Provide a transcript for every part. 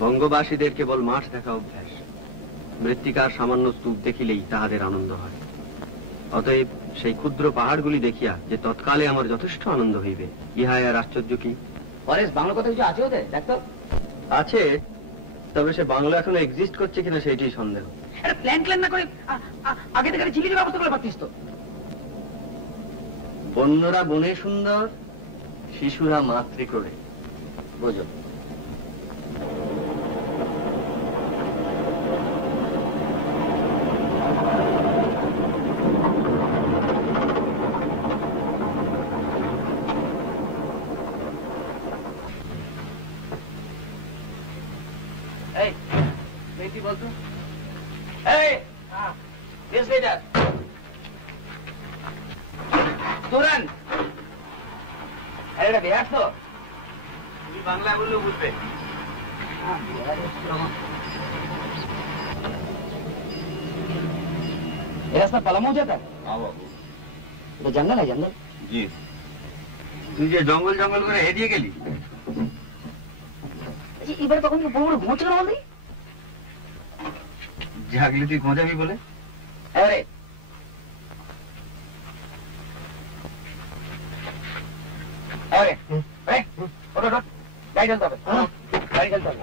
বঙ্গবাসীদের কেবল মাঠ দেখা অভ্যাস, মৃত্তিকার সামান্য স্তূপ দেখিলেই তাহাদের আনন্দ হয়। অতএব সেই ক্ষুদ্র পাহাড়গুলি দেখিয়া যে তৎকালে আমার যথেষ্ট আনন্দ হইবে, ইহাই আর আশ্চর্য কি? পরেশ, বাংলা কথা কিছু আছে ওদের? দেখতো আছে, তবে সে বাংলা এখনো এক্সিস্ট করছে কিনা সেইটাই সন্দেহ। প্ল্যান প্ল্যান না করে আগে থেকে ঝিলির ব্যবস্থা করে পারতিস তো। বন্যরা বনে সুন্দর, শিশুরা মাতৃ করে, বোঝো। বলতো তুরান এটা বিহার তো, তুমি বাংলা বললেও বুঝবে। ये रास्ता पलामू जाता है? तो जंगल है, जंगल जी। তুই যে জঙ্গল জঙ্গল করে হেরিয়ে গেলি, এবার তখন বড় বড় ঘুমোচ্ছিল না? জাগলি তুই ঘোঁজাবি বলে? আরে আরে ওটা গাড়ি চলতে হবে, গাড়ি চলতে হবে।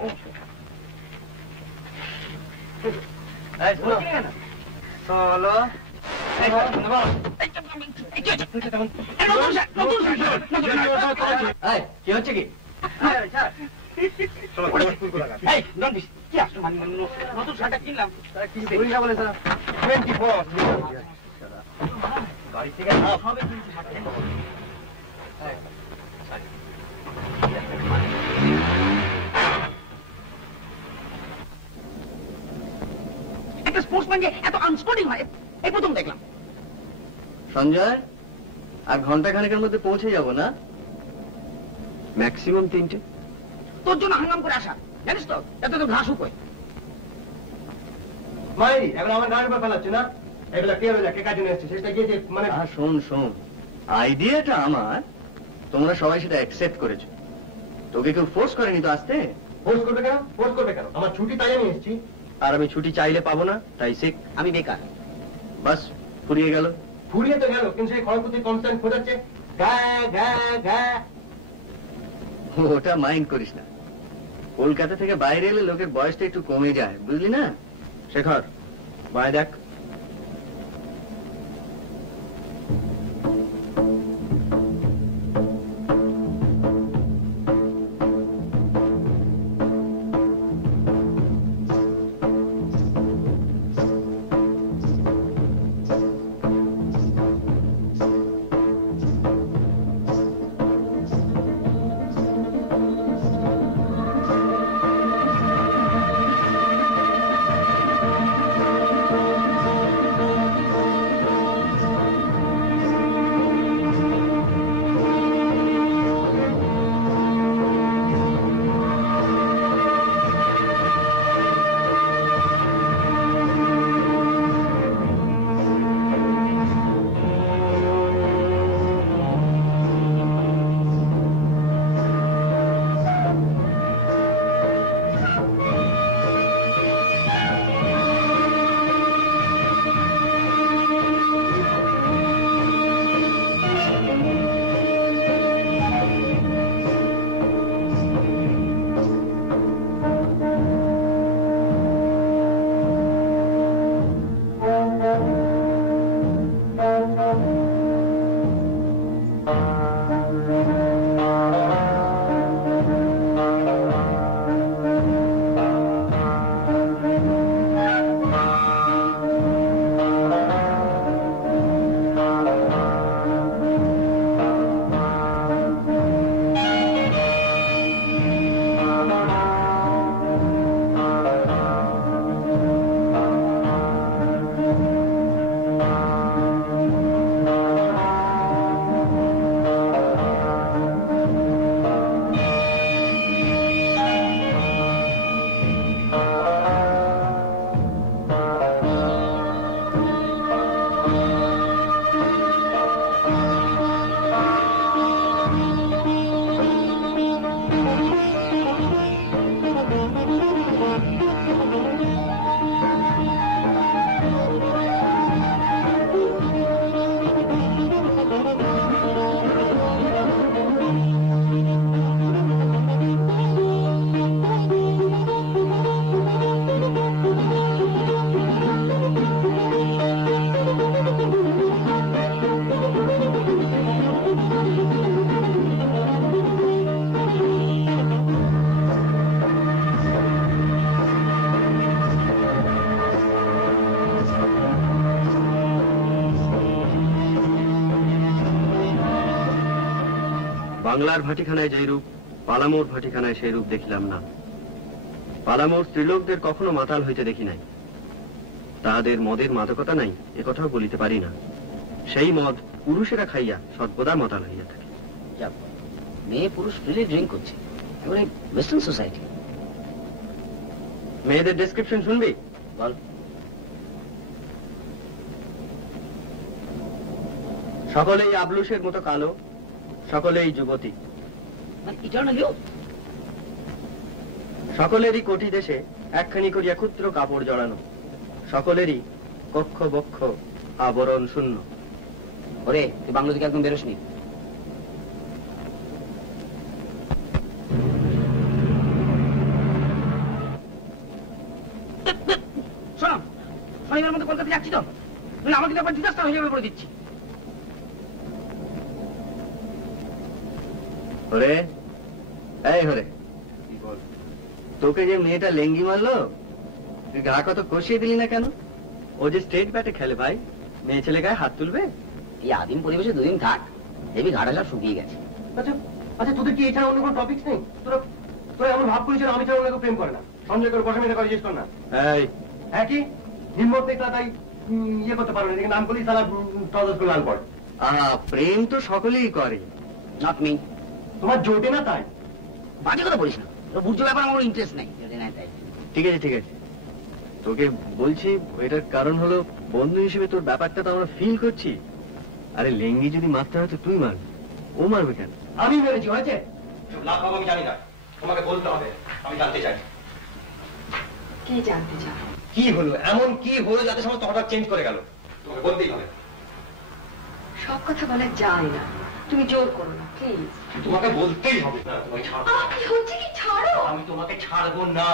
চলো কি হচ্ছে কি? নতুন শার্টটা কিনলাম, গাড়ি থেকে একটা স্পোর্টসম্যানকে এত আনস্পোর্টিং হয় এই প্রথম দেখলাম। সঞ্জয়, আর ঘন্টা খানেকের মধ্যে পৌঁছে যাব না? ম্যাক্সিমাম 3টে। তোর জন্য হাঙ্গাম করে আসা, জানিস তো এত তো ঘাস উপায়। মাই এবার আমার গাড়ির উপর ফেলাচ্ছে না, এগুলা কে হলো, কে কাজে এসেছে সেটা গিয়ে যে মানে। শোন শোন, আইডিয়াটা আমার, তোমরা সবাই সেটা অ্যাকসেপ্ট করেছো, তোকে কেউ ফোর্স করেনি তো আসতে। ফোর্স করবে কেন? ফোর্স করবে কেন? আমার ছুটি তাই আমি এসেছি। আর আমি ছুটি চাইলে পাবো না, তাই শিখ। আমি বেকার। বাস ফুরিয়ে গেল। ফুরিয়ে তো গেল, কিন্তু সেই খড়কুটি কনস্ট্যান্ট খোঁজাচ্ছে, ঘা ঘা ঘা। ওটা মাইন্ড করিস না, কলকাতা থেকে বাইরে এলে লোকের বয়সটা একটু কমে যায়, বুঝলি না? শেখর, বাই দেখ। বাংলার ভাটিখানায় যেই রূপ, পালামোর ভাটিখানায় সেই রূপ দেখিলাম না। পালামোর স্ত্রীলোকদের কখনো মাতাল হইতে দেখি নাই, তাহাদের মদের মাদকতা নাই এ কথাও বলিতে পারি না। সেই মদ পুরুষেরা খাইয়া সর্বদা মাতাল হইয়া থাকে। মেয়ে পুরুষ ফ্রিলি ড্রিঙ্ক করছে, এবারে ওয়েস্টার্ন সোসাইটি। মেয়েদের ডেসক্রিপশন শুনবি? বল। সকলেই আবলুসের মতো কালো, সকলেই যুবতী, সকলেরই কোটি দেশে একখানি করিয়া ক্ষুদ্র কাপড় জড়ানো, সকলেরই কক্ষ বক্ষ আবরণ শূন্য। ওরে তুই বাংলা থেকে একদম বেরোসনি। শোনো, শনিবার মধ্যে কলকাতা যাচ্ছি তো, আমাকে তো একবার ডিজাস্টার হয়ে যাবে বলে দিচ্ছি। হরে, এই হরে, তোকে যে মেয়েটা লেঙ্গি মারলো, তুই গা কত কষিয়ে দিলি না কেন? ও যে স্টেট ব্যাটে খেলে ভাই, মেয়ে ছেলে গায়ে হাত তুলবে? এই আদিম পরিবেশে দুদিন থাক, হেবি ঘাটা সব শুকিয়ে গেছে। আচ্ছা আচ্ছা, তোদের কি এছাড়া অন্য কোনো টপিক নেই? তোরা এমন ভাব করেছিল আমি ছাড়া অন্য প্রেম করে না। সঞ্জয় করে বসে মেয়েটা করে জিজ্ঞেস কর না। এই হ্যাঁ কি হিম্মত দেখলা তাই ইয়ে করতে পারো না, নাম করি সালা টদস করে লাল পড়ে। প্রেম তো সকলেই করে। Not me. তোমার জোটে না তাই? বাজে কথা বলিস না, তোর বুঝতে ব্যাপার আমার ইন্টারেস্ট নাই। ঠিক আছে ঠিক আছে, তোকে বলছি এটার কারণ হলো বন্ধু হিসেবে তোর ব্যাপারটা তো আমরা ফিল করছি। আরে লেঙ্গি যদি মারতে হয় তো তুই মারবি, ও মারবে কেন? আমি মেরেছি, হয়েছে? লাভ পাবো আমি জানি না, তোমাকে বলতে হবে, আমি জানতে চাই। কি জানতে চাও? কি হলো, এমন কি হলো যাতে সমস্ত হঠাৎ চেঞ্জ করে গেল? তোমাকে বলতেই হবে। সব কথা বলা যায় না, তুমি জোর করো না প্লিজ। তোমাকে বলতেই হবে। না তোমাকে ছাড়বো। কি হচ্ছে কি? ছাড়ো। আমি তোমাকে ছাড়বো না।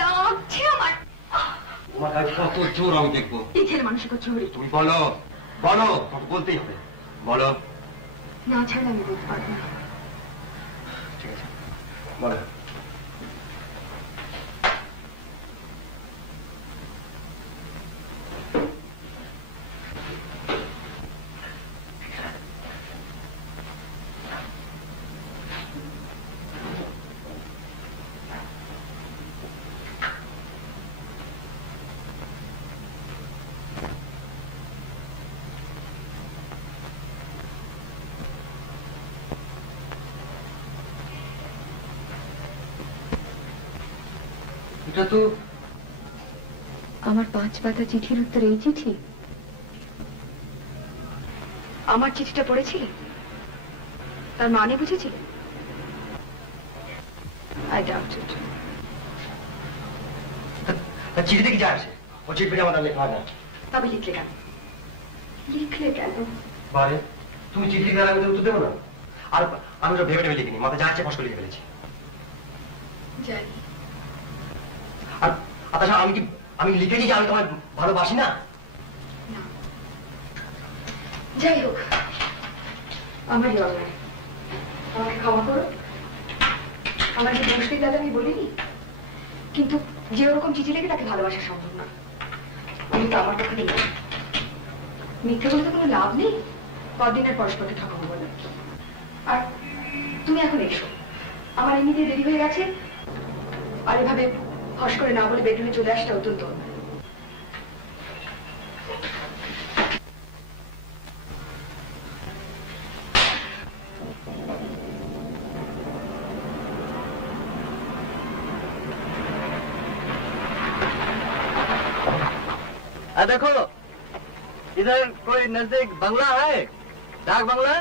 লাগছে আমার। তোমার কাছে কত জোর আমি দেখবো। এই ছেলে মানুষের চোরি। তুমি বলো বলো, তোমাকে বলতেই হবে, বলো। না ছাড়লে আমি বলতে পারবো না। ঠিক আছে বলো। এটা তো আমার 5 পাতা চিঠির উত্তর এই চিঠি? আমার চিঠিটা পড়েছিলে? তার মানে বুঝেছিলে? I doubt it. চিঠিতে কি যায় আসে? ও চিঠি আমার লেখা হয় না। তবে লিখলে কেন? লিখলে কেন? বারে তুমি চিঠি লিখার আগে উত্তর দেবো না? আর আমি তো ভেবে লিখিনি, মাথা যাচ্ছে ফস করে লিখে ফেলেছি। জানি। আর আচ্ছা আমি লিখেছি যে আমি তোমায় ভালোবাসি না? না। যাই হোক, আমারই অন্যায়, আমাকে ক্ষমা করো। আমার যে দোষ নেই দাদা আমি বলিনি, কিন্তু যে ওরকম চিঠি লিখে তাকে ভালোবাসা সম্ভব না। আমি তো আমার পক্ষে দিলাম। মিথ্যে বলে তো কোনো লাভ নেই, কদিনের পরস্পরকে ঠকাবো বলে। আর তুমি এখন এসো, আমার এমনিতে দেরি হয়ে গেছে, আর এভাবে ফস করে না বলে বেডরুমে চলে আসতে অত্যন্ত। देखो इधर कोई नजदीक बंगला है, डाक बंगला,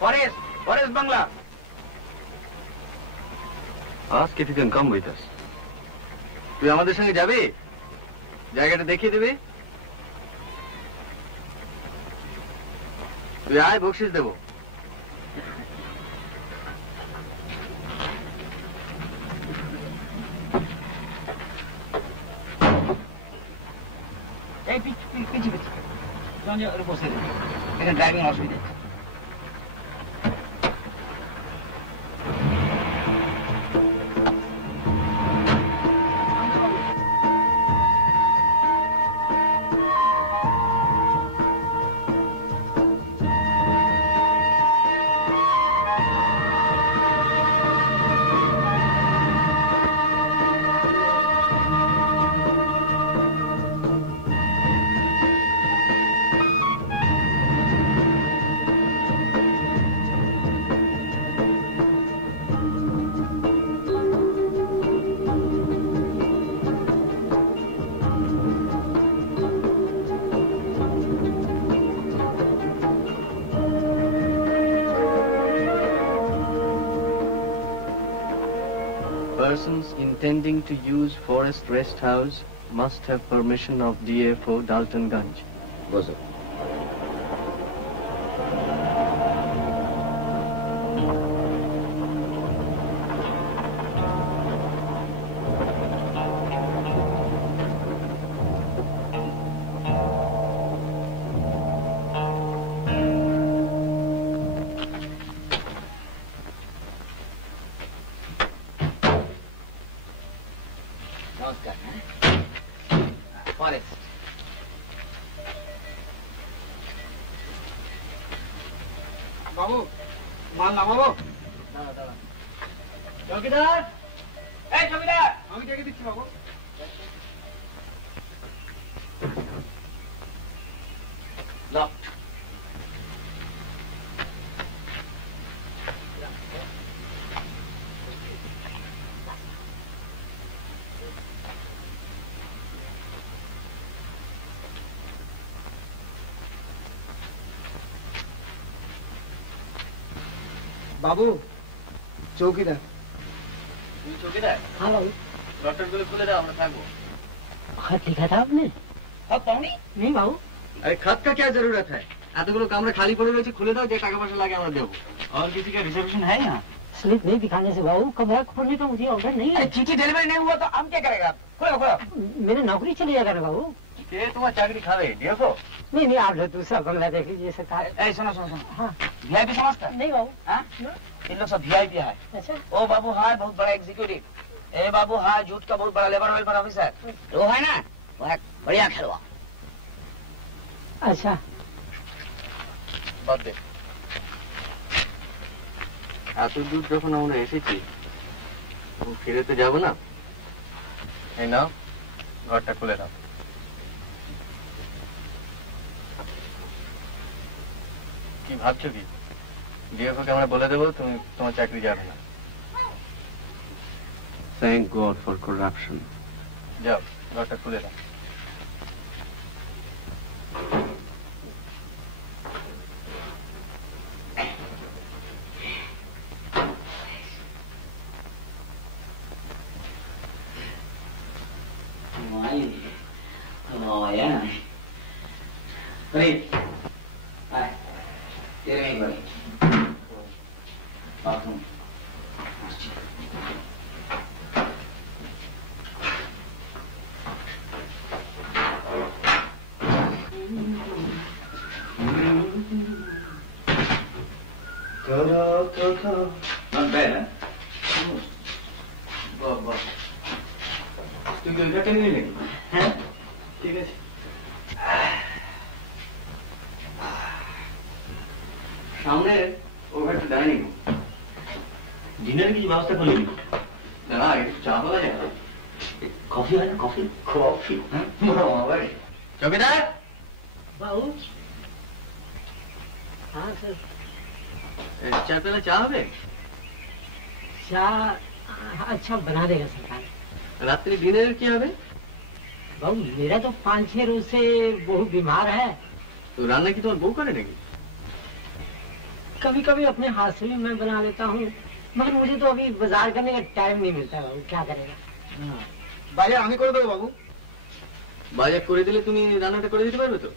ফরেস্ট ফরেস্ট বাংলা। ask if you can come with us. তুই আমাদের সঙ্গে যাবি, জায়গাটা দেখিয়ে দিবি। তুই আয়, বকশিস দেবো। এই পিছি বসে এখানে ড্রাইভিং অসুবিধা। Persons intending to use Forest Rest House must have permission of DFO Daltonganj. বসো। নমস্কার। ফরেস্ট বাবু মাল নামাবো। চৌকিদার, এই চৌকিদার, আমি ডেকে দিচ্ছি বাবু। লক। বাবু চৌকিদার। তুমি চৌকিদার? हाँ बाबू। ডক্টরগুলো খুলে দাও, আমরা থাকবো। खत लिखा था आपने? সব পাওনি? नहीं बाबू। अरे खत का क्या जरूरत है? এতগুলো কামরা খালি পড়ে রয়েছে, খুলে দাও, যে টাকা পয়সা লাগে আমরা দেবো। और किसी का रिजर्वेशन है यहाँ? स्लिप नहीं दिखाने से बाबू कमरा खोलने का मुझे ऑर्डर नहीं है। चिट्ठी डिलीवरी नहीं हुआ तो हम क्या करेगा? खोलो खोलो। मेरी नौकरी चली जाएगा ना बाबू। ये तुम्हारा चाकरी खावे देखो। नहीं नहीं, आप दूसरा बंगला देख लीजिए सरकार। ए सुनो सुनो सुनो, हाँ। वीआईपी समझता है? नहीं बाबू। हाँ? इन लोग सब वीआईपी है। अच्छा। ओ बाबू हाँ बहुत बड़ा एग्जीक्यूटिव। ए बाबू हाँ झूठ का बहुत बड़ा लेबर वेलफेयर ऑफिसर। वो है ना, वो है बढ़िया खेलवा। अच्छा। বাদ দে। এত দূর যখন আমরা এসেছি, ফিরে তো যাবো না। এই নাও, ঘরটা খুলে দাও। কি ভাবছো কি? ডিএফওকে আমরা বলে দেবো তুমি তোমার চাকরি যাবে না। Thank God for corruption. যাও, ঘরটা খুলে দাও। Oh yeah. Please. Hi. Get anybody. Bathroom. Not bad, huh? Wow. তুই কি ওইটা টেনে নিলি? হ্যাঁ ঠিক আছে। সামনে ওভার একটা ডাইনিং ডিনার কি ব্যবস্থা করলি? না একটু চা পাওয়া যায়? कॉफी है ना कॉफी? কফি? চৌকিদার बाबू। हाँ सर। চার পেলা চা হবে? चाय अच्छा बना देगा सरकार। রাত্রি ডিনার কি হবে? बाबू मेरा तो 5-6 रोज से बहुत बीमार है। তো রান্না কি তোমার বউ করে নাকি? कभी कभी अपने हाथ से भी मैं बना लेता हूँ, मगर मुझे तो अभी बाजार करने का टाइम नहीं मिलता बाबू, क्या करेगा। বাজার আমি করে দেবো বাবু। বাজার করে দিলে তুমি রান্নাটা করে দিতে পারবে তো?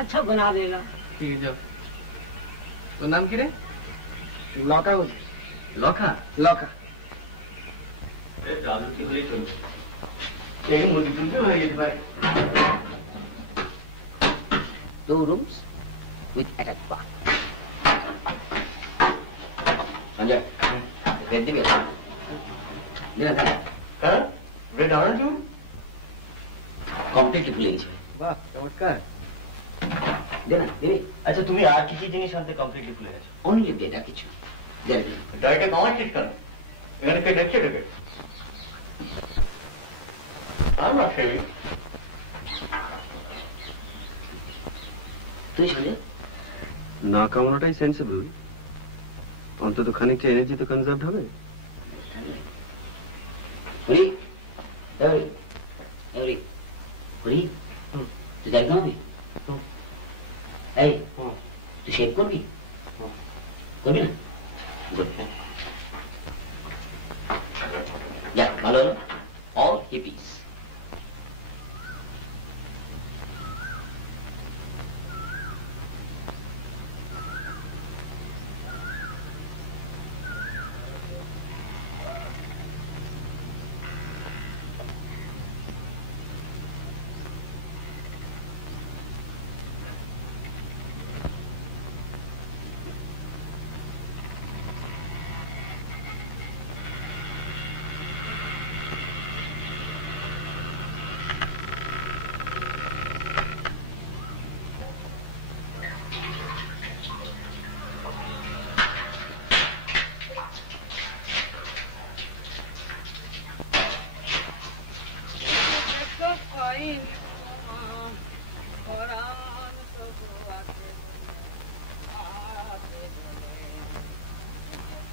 अच्छा बना देगा। ঠিক আছে, যাও। তোর নাম কি রে? লকা হচ্ছে। লখা? লকা। আলু কি হলেই চলবে, এই মুরগি টুনতে হয়ে যেতে পারে। 2 rooms with attached bath. Sanjay, red dibe. Dina kaya. হ্যাঁ রেড অরেঞ্জ Completely ভুলে গেছি। বাহ চমৎকার। Dina, dibe. আচ্ছা তুমি আর কি কি জিনিস আনতে কমপ্লিটলি ভুলে গেছো? Only data কিছু। There. ডাইটা কমার ঠিক কেন? এখানে কে দেখছে দেখে I'm not shaving. তুই শুনে? না কামনাটাই সেন্সিবল, অন্তত খানিকটা এনার্জি তো কনজার্ভ হবে। হরি, হরি, হরি, হরি, তুই যাই খাবি? এই, তুই শেভ করবি? করবি না? Good. ভালো হলো, অল হিপিস।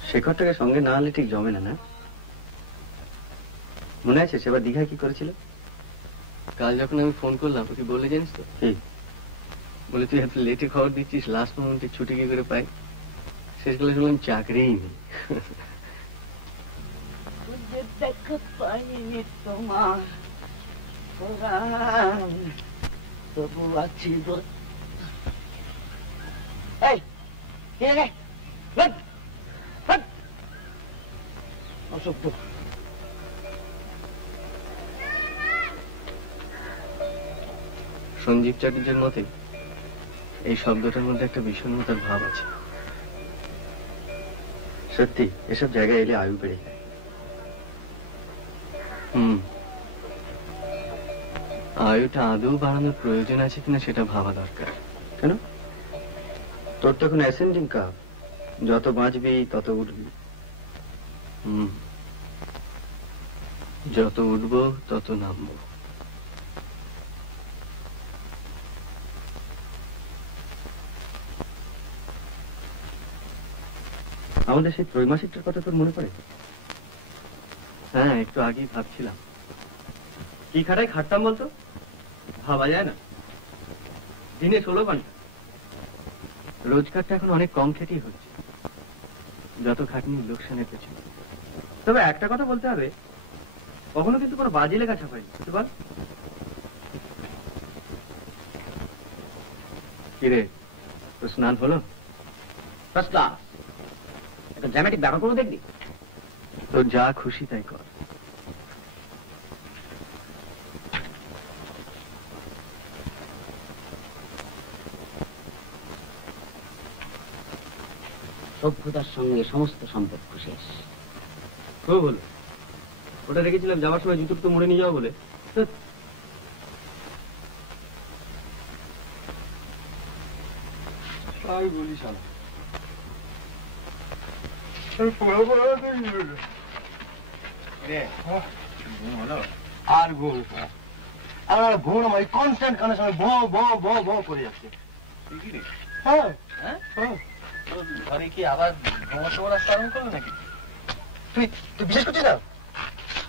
শেখরটাকে সঙ্গে না হলে ঠিক জমে না, না? মনে আছে সেবার দীঘায় কি করেছিল? কাল যখন আমি ফোন করলাম ওকে বলে জানিস তো কি বলে, তুই এত লেটে খবর দিচ্ছিস, লাস্ট মোমেন্টে ছুটি কি করে পাই? শেষকালে শুনলাম চাকরিই নেই। পাইনি তোমার তবু আছি। এই কে রে? অসভ্য। সঞ্জীব চ্যাটার্জির মতে এই শব্দটার মধ্যে একটা বিষণ্ণতার ভাব আছে। সত্যি এসব জায়গায় এলে আয়ু বেড়ে যায়। আয়ুটা আদৌ বাড়ানোর প্রয়োজন আছে কিনা সেটা ভাবা দরকার। কেন? তোর তখন অ্যাসেন্ডিং কাপ, যত বাঁচবি তত উঠবি। যত উঠবো তত নামবো। আমাদের সেই ত্রৈমাসিকটার কথা তোর মনে পড়ে? হ্যাঁ, একটু আগেই ভাবছিলাম কি খাটায় খাটতাম বলতো, ভাবা যায় না। দিনে 16 ঘন্টা। রোজগারটা এখন অনেক কম খেটেই হচ্ছে, যত খাটনি লোকসানের পেছনে। তবে একটা কথা বলতে হবে, কখনো কিন্তু কোনো বাজে লেখা ছাপাইনি, বুঝতে পার? কিরে, তোর স্নান হলো? First class. একটা ড্রামাটিক ব্যাপার করে দেখবি? তোর যা খুশি তাই কর। সভ্যতার সঙ্গে সমস্ত সম্পর্ক শেষ। ও বলো, ওটা রেখেছিলাম যাওয়ার সময় জুতো তো মুড়ে নিয়ে যাওয়া বলে। তাই বলিস আর ঘুম আমার ঘুম আমার কনস্ট্যান্ট কানের সময় ভ ভ ভ ভ করে যাচ্ছে। হ্যাঁ হ্যাঁ, ঘরে কি আবার সমস্যা রাস্তা আরম্ভ করলো নাকি? তুই তুই বিশেষ করছিস না?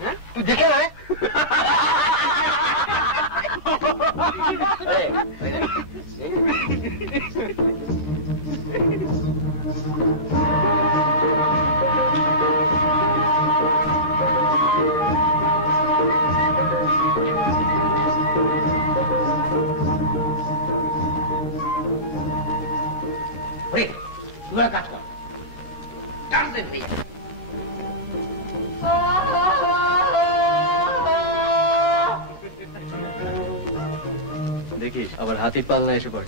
হ্যাঁ, তুই দেখে না? কাজ কর, দেখিস আবার হাতির পালনা এসে পড়ে।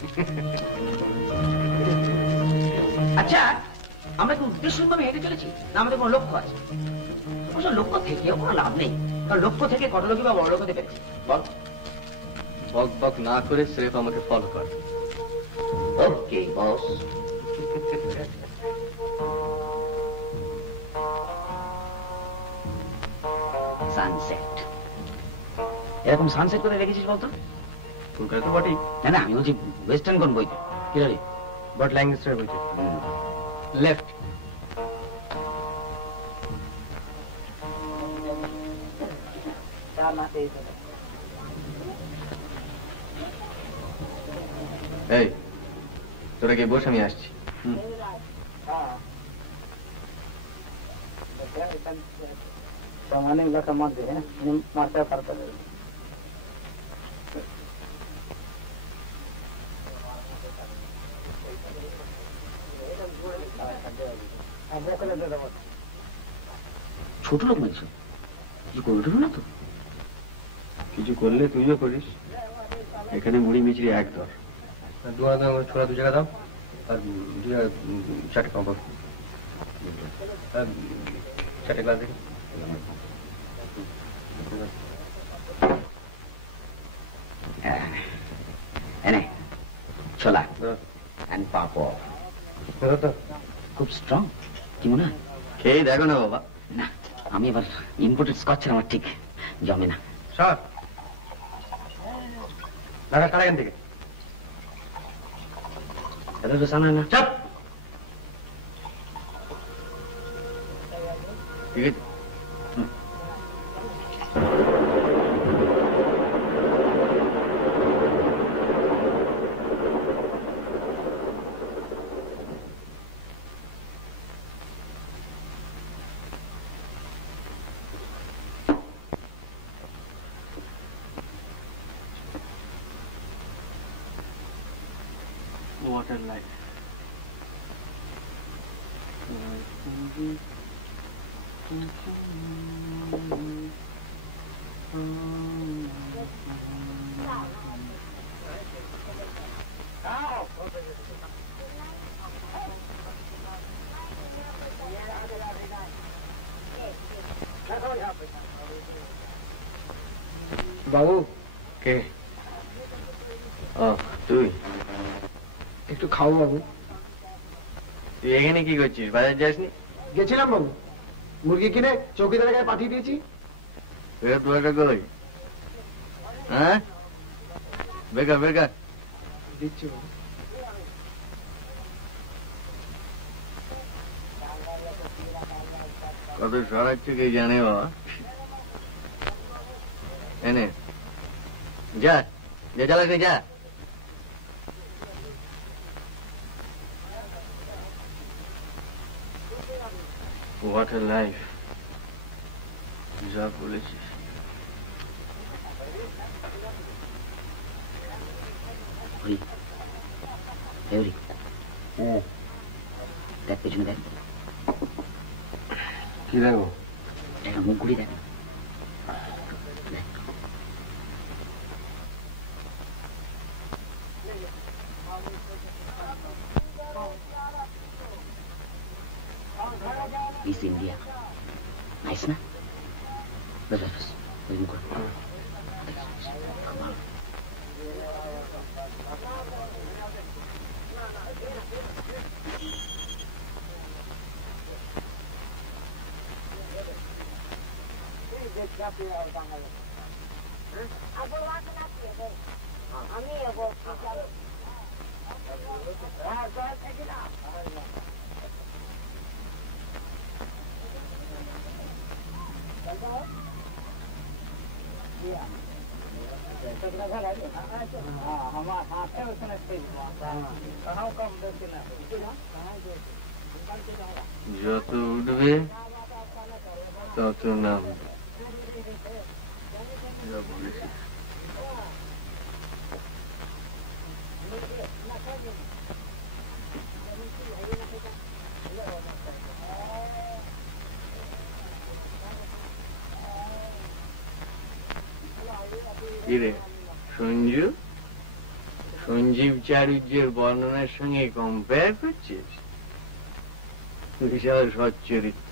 আচ্ছা, আমরা কি উদ্দেশ্যভাবে হেঁটে চলেছি না আমাদের কোনো লক্ষ্য আছে? অবশ্য লক্ষ্য থেকেও কোনো লাভ নেই, কারণ লক্ষ্য থেকে কত লোকই বা বড় লোক হতে পেরেছে। বল। বক বক না করে স্রেফ আমাকে ফলো কর। ওকে বস। সানসেট। এরকম সানসেট করে রেখেছিস বলতো? কলকাতা তো বটেই। না না, আমি বলছি ওয়েস্টার্ন কোন বইতে? কি জানি বাট ল্যাঙ্গুয়েজটা বইতে লেফট। এই তোরা গিয়ে বস, আমি আসছি। सामान्य इलाका मत दे माता करता है ছোট লোক মানছ কিছু করবে না তো কিছু করলে তুইও করিস এখানে মুড়ি মিচড়ি এক দর দু আনা ছোড়া 2 টাকা দাও আর 4 টাকা পাবো 4 টাকা দে এনে ছোলা এন্ড পাপড় খুব স্ট্রং কি মনে হয় খেয়ে দেখো না বাবা না আমি এবার ইম্পোর্টেড স্কচ আমার ঠিক জমে না স্যার লাগা কারা থেকে এটা তো সানা না চাপ ঠিক আছে Water life. বাবু কে ও তুই একটু খাও বাবু তুই এখানে কি করছিস বাজার যাসনি গেছিলাম বাবু মুরগি কিনে চৌকিদারের গায়ে পাঠিয়ে দিয়েছি তোয়াটা কই হ্যাঁ বেকার বেকার দিচ্ছি বাবু কত সরাচ্ছে কে জানে বাবা এনে যা যা চালাস যা What a life. যা বলেছিস দেখ পেছনে দেখ কি দেখো দেখা মুখ ঘুরি দেখ East India. Nice, na? Bas, bas, bas. Bas muka. Kamal. যত উঠবে তত নামবে যা বলেছিস কিরে সঞ্জু সঞ্জীব চারুজ্যের বর্ণনার সঙ্গে কম্পেয়ার করছিস বিশাল সচ্চরিত্র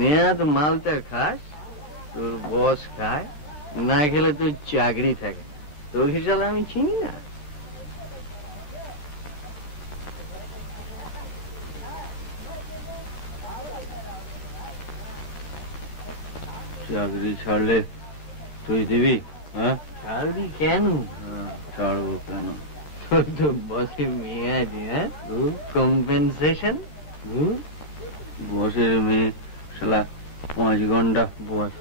নেহাত মালটা খাস তোর বস খায় না খেলে তোর চাকরি থাকে তোর হিসাবে আমি চিনি না চাকরি ছাড়লে তুই দিবি হ্যাঁ ছাড়বি কেন ছাড়বো কেন তোর তো বসের মেয়ে আছে হ্যাঁ কম্পেনসেশন বসের মেয়ে শালা 5 ঘন্টা বস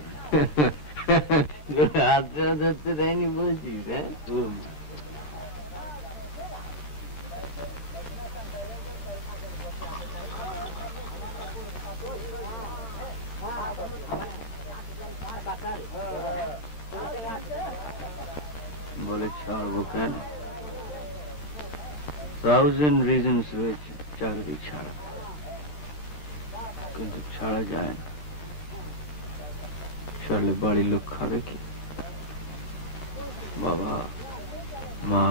হাতটা ধরতে দেয়নি বলছিস হ্যাঁ ছাড়বো কেন? 1000 রিজনস রয়েছে চাকরি ছাড়া, কিন্তু ছাড়া যায় না। ছাড়লে বাড়ির লোক খাবে কি? বাবা, মা,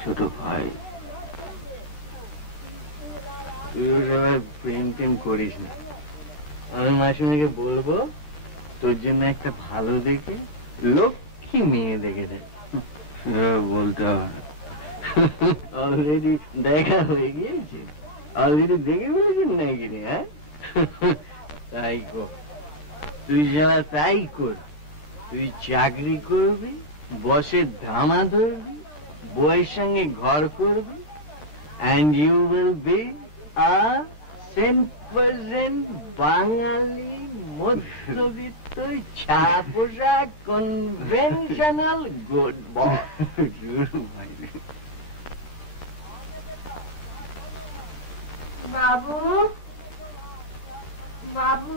ছোট ভাই। তুই ওসব প্রেম টেম করিস না। আমি মাসিমাকে বলবো তোর জন্য একটা ভালো দেখে লক্ষ্মী মেয়ে দেখে দেয়। বলতে হবে, অলরেডি দেখা হয়ে গিয়েছে। অলরেডি দেখে ফেলেছেন নাকি রে? হ্যাঁ, তাই কর। তুই যারা তাই কর। তুই চাকরি করবি, বসের ধামা ধরবি, বউয়ের সঙ্গে ঘর করবি, and you will be a 100% বাঙালি মধ্যবিত্ত ছাড়া পোশাক কনভেনশনাল গুড বয়। বাবু, বাবু,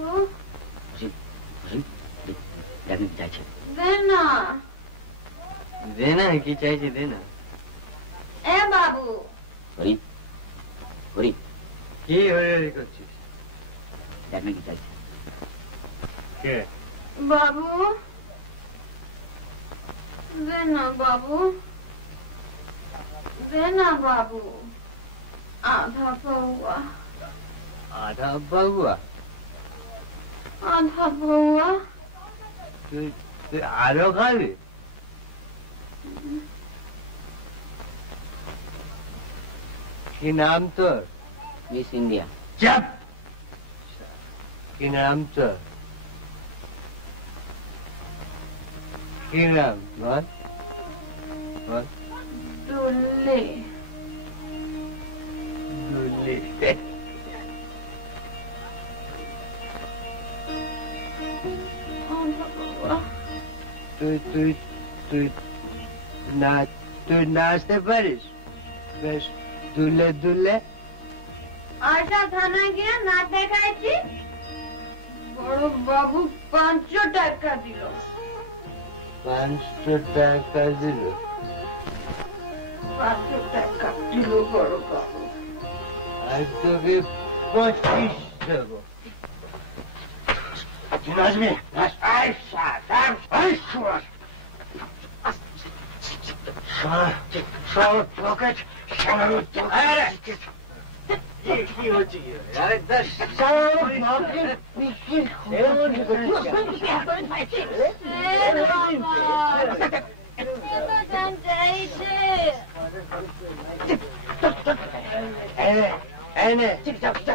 চাইছে দে না। দে না, কি চাইছে দে না। এ বাবু, হরি হরি কি হয়ে করছিস? দেখ না কি চাইছে। কে? বাবু, দে না বাবু, দে না বাবু। আধা পৌয়া। আধা বাবুয়া? আধা পৌয়া। তুই আরো খাবি? কি নাম তোর? Miss India. চাপ। কি নাম তোর? কি নাম? বল বল। দুল্লে। দুল্লি। আধা পৌয়া। তুই তুই তুই না, তুই নাচতে পারিস? বেশ দুলে দুলে। আশা থানায় গিয়ে নাচ দেখাইছি, বড় বাবু 500 টাকা দিল। 500 টাকা দিল? 500 টাকা দিল বড় বাবু। আর তোকে 25 দেবো। নাচবি? কি হচ্ছে?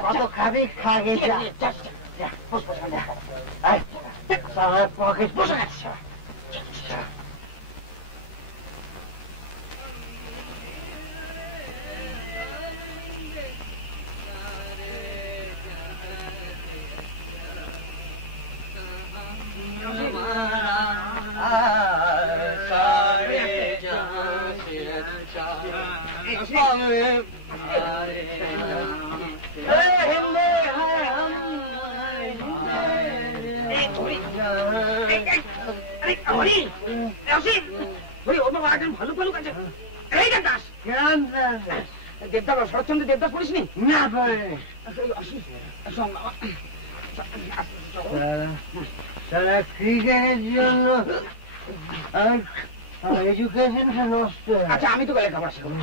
কত খাবি? খাগে পকেট বসে গেছে। দেবদাস, শরৎচন্দ্র দেবদাস পড়িসনি? না পারে সারা ক্রিকেটের জন্য এডুকেশনটা নষ্ট। আচ্ছা, আমি তো লেখাপড়া শেখাবো।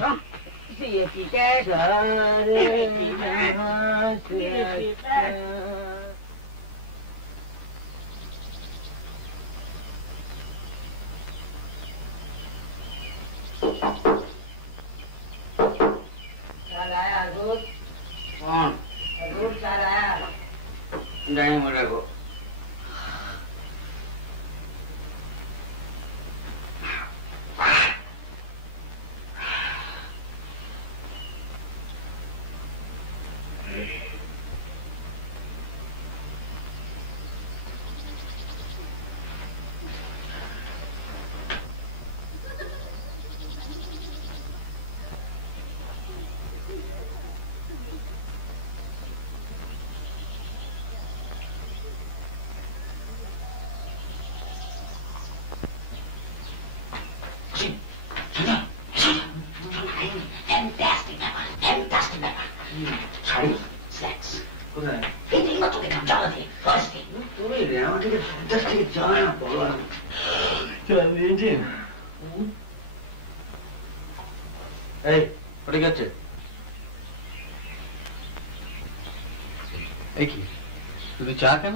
তুমি আমাকে জাস্ট ঠিক জানা না বলো না। এই ওটা কি হচ্ছে? এই কি শুধু চা কেন?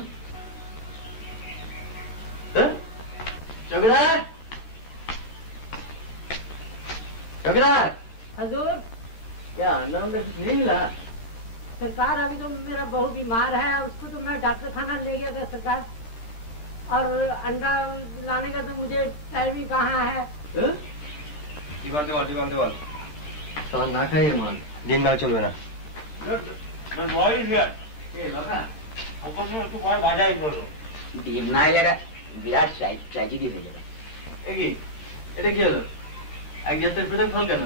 চৌকিদার, चौकीदार हजूर क्या नाम नहीं मिला? सरकार अभी तो मेरा बहू बीमार है, उसको तो मैं डॉक्टर खाना ले गया था सरकार, और अंडा लाने का तो मुझे टाइम ही कहाँ है। साला ना खाइए मान दिन ना चलবে না। ডিম না এলে বিরাট ট্র্যাজেডি হয়ে যাবে। এটা কি হলো? এক জাতের পেটে ফল কেন?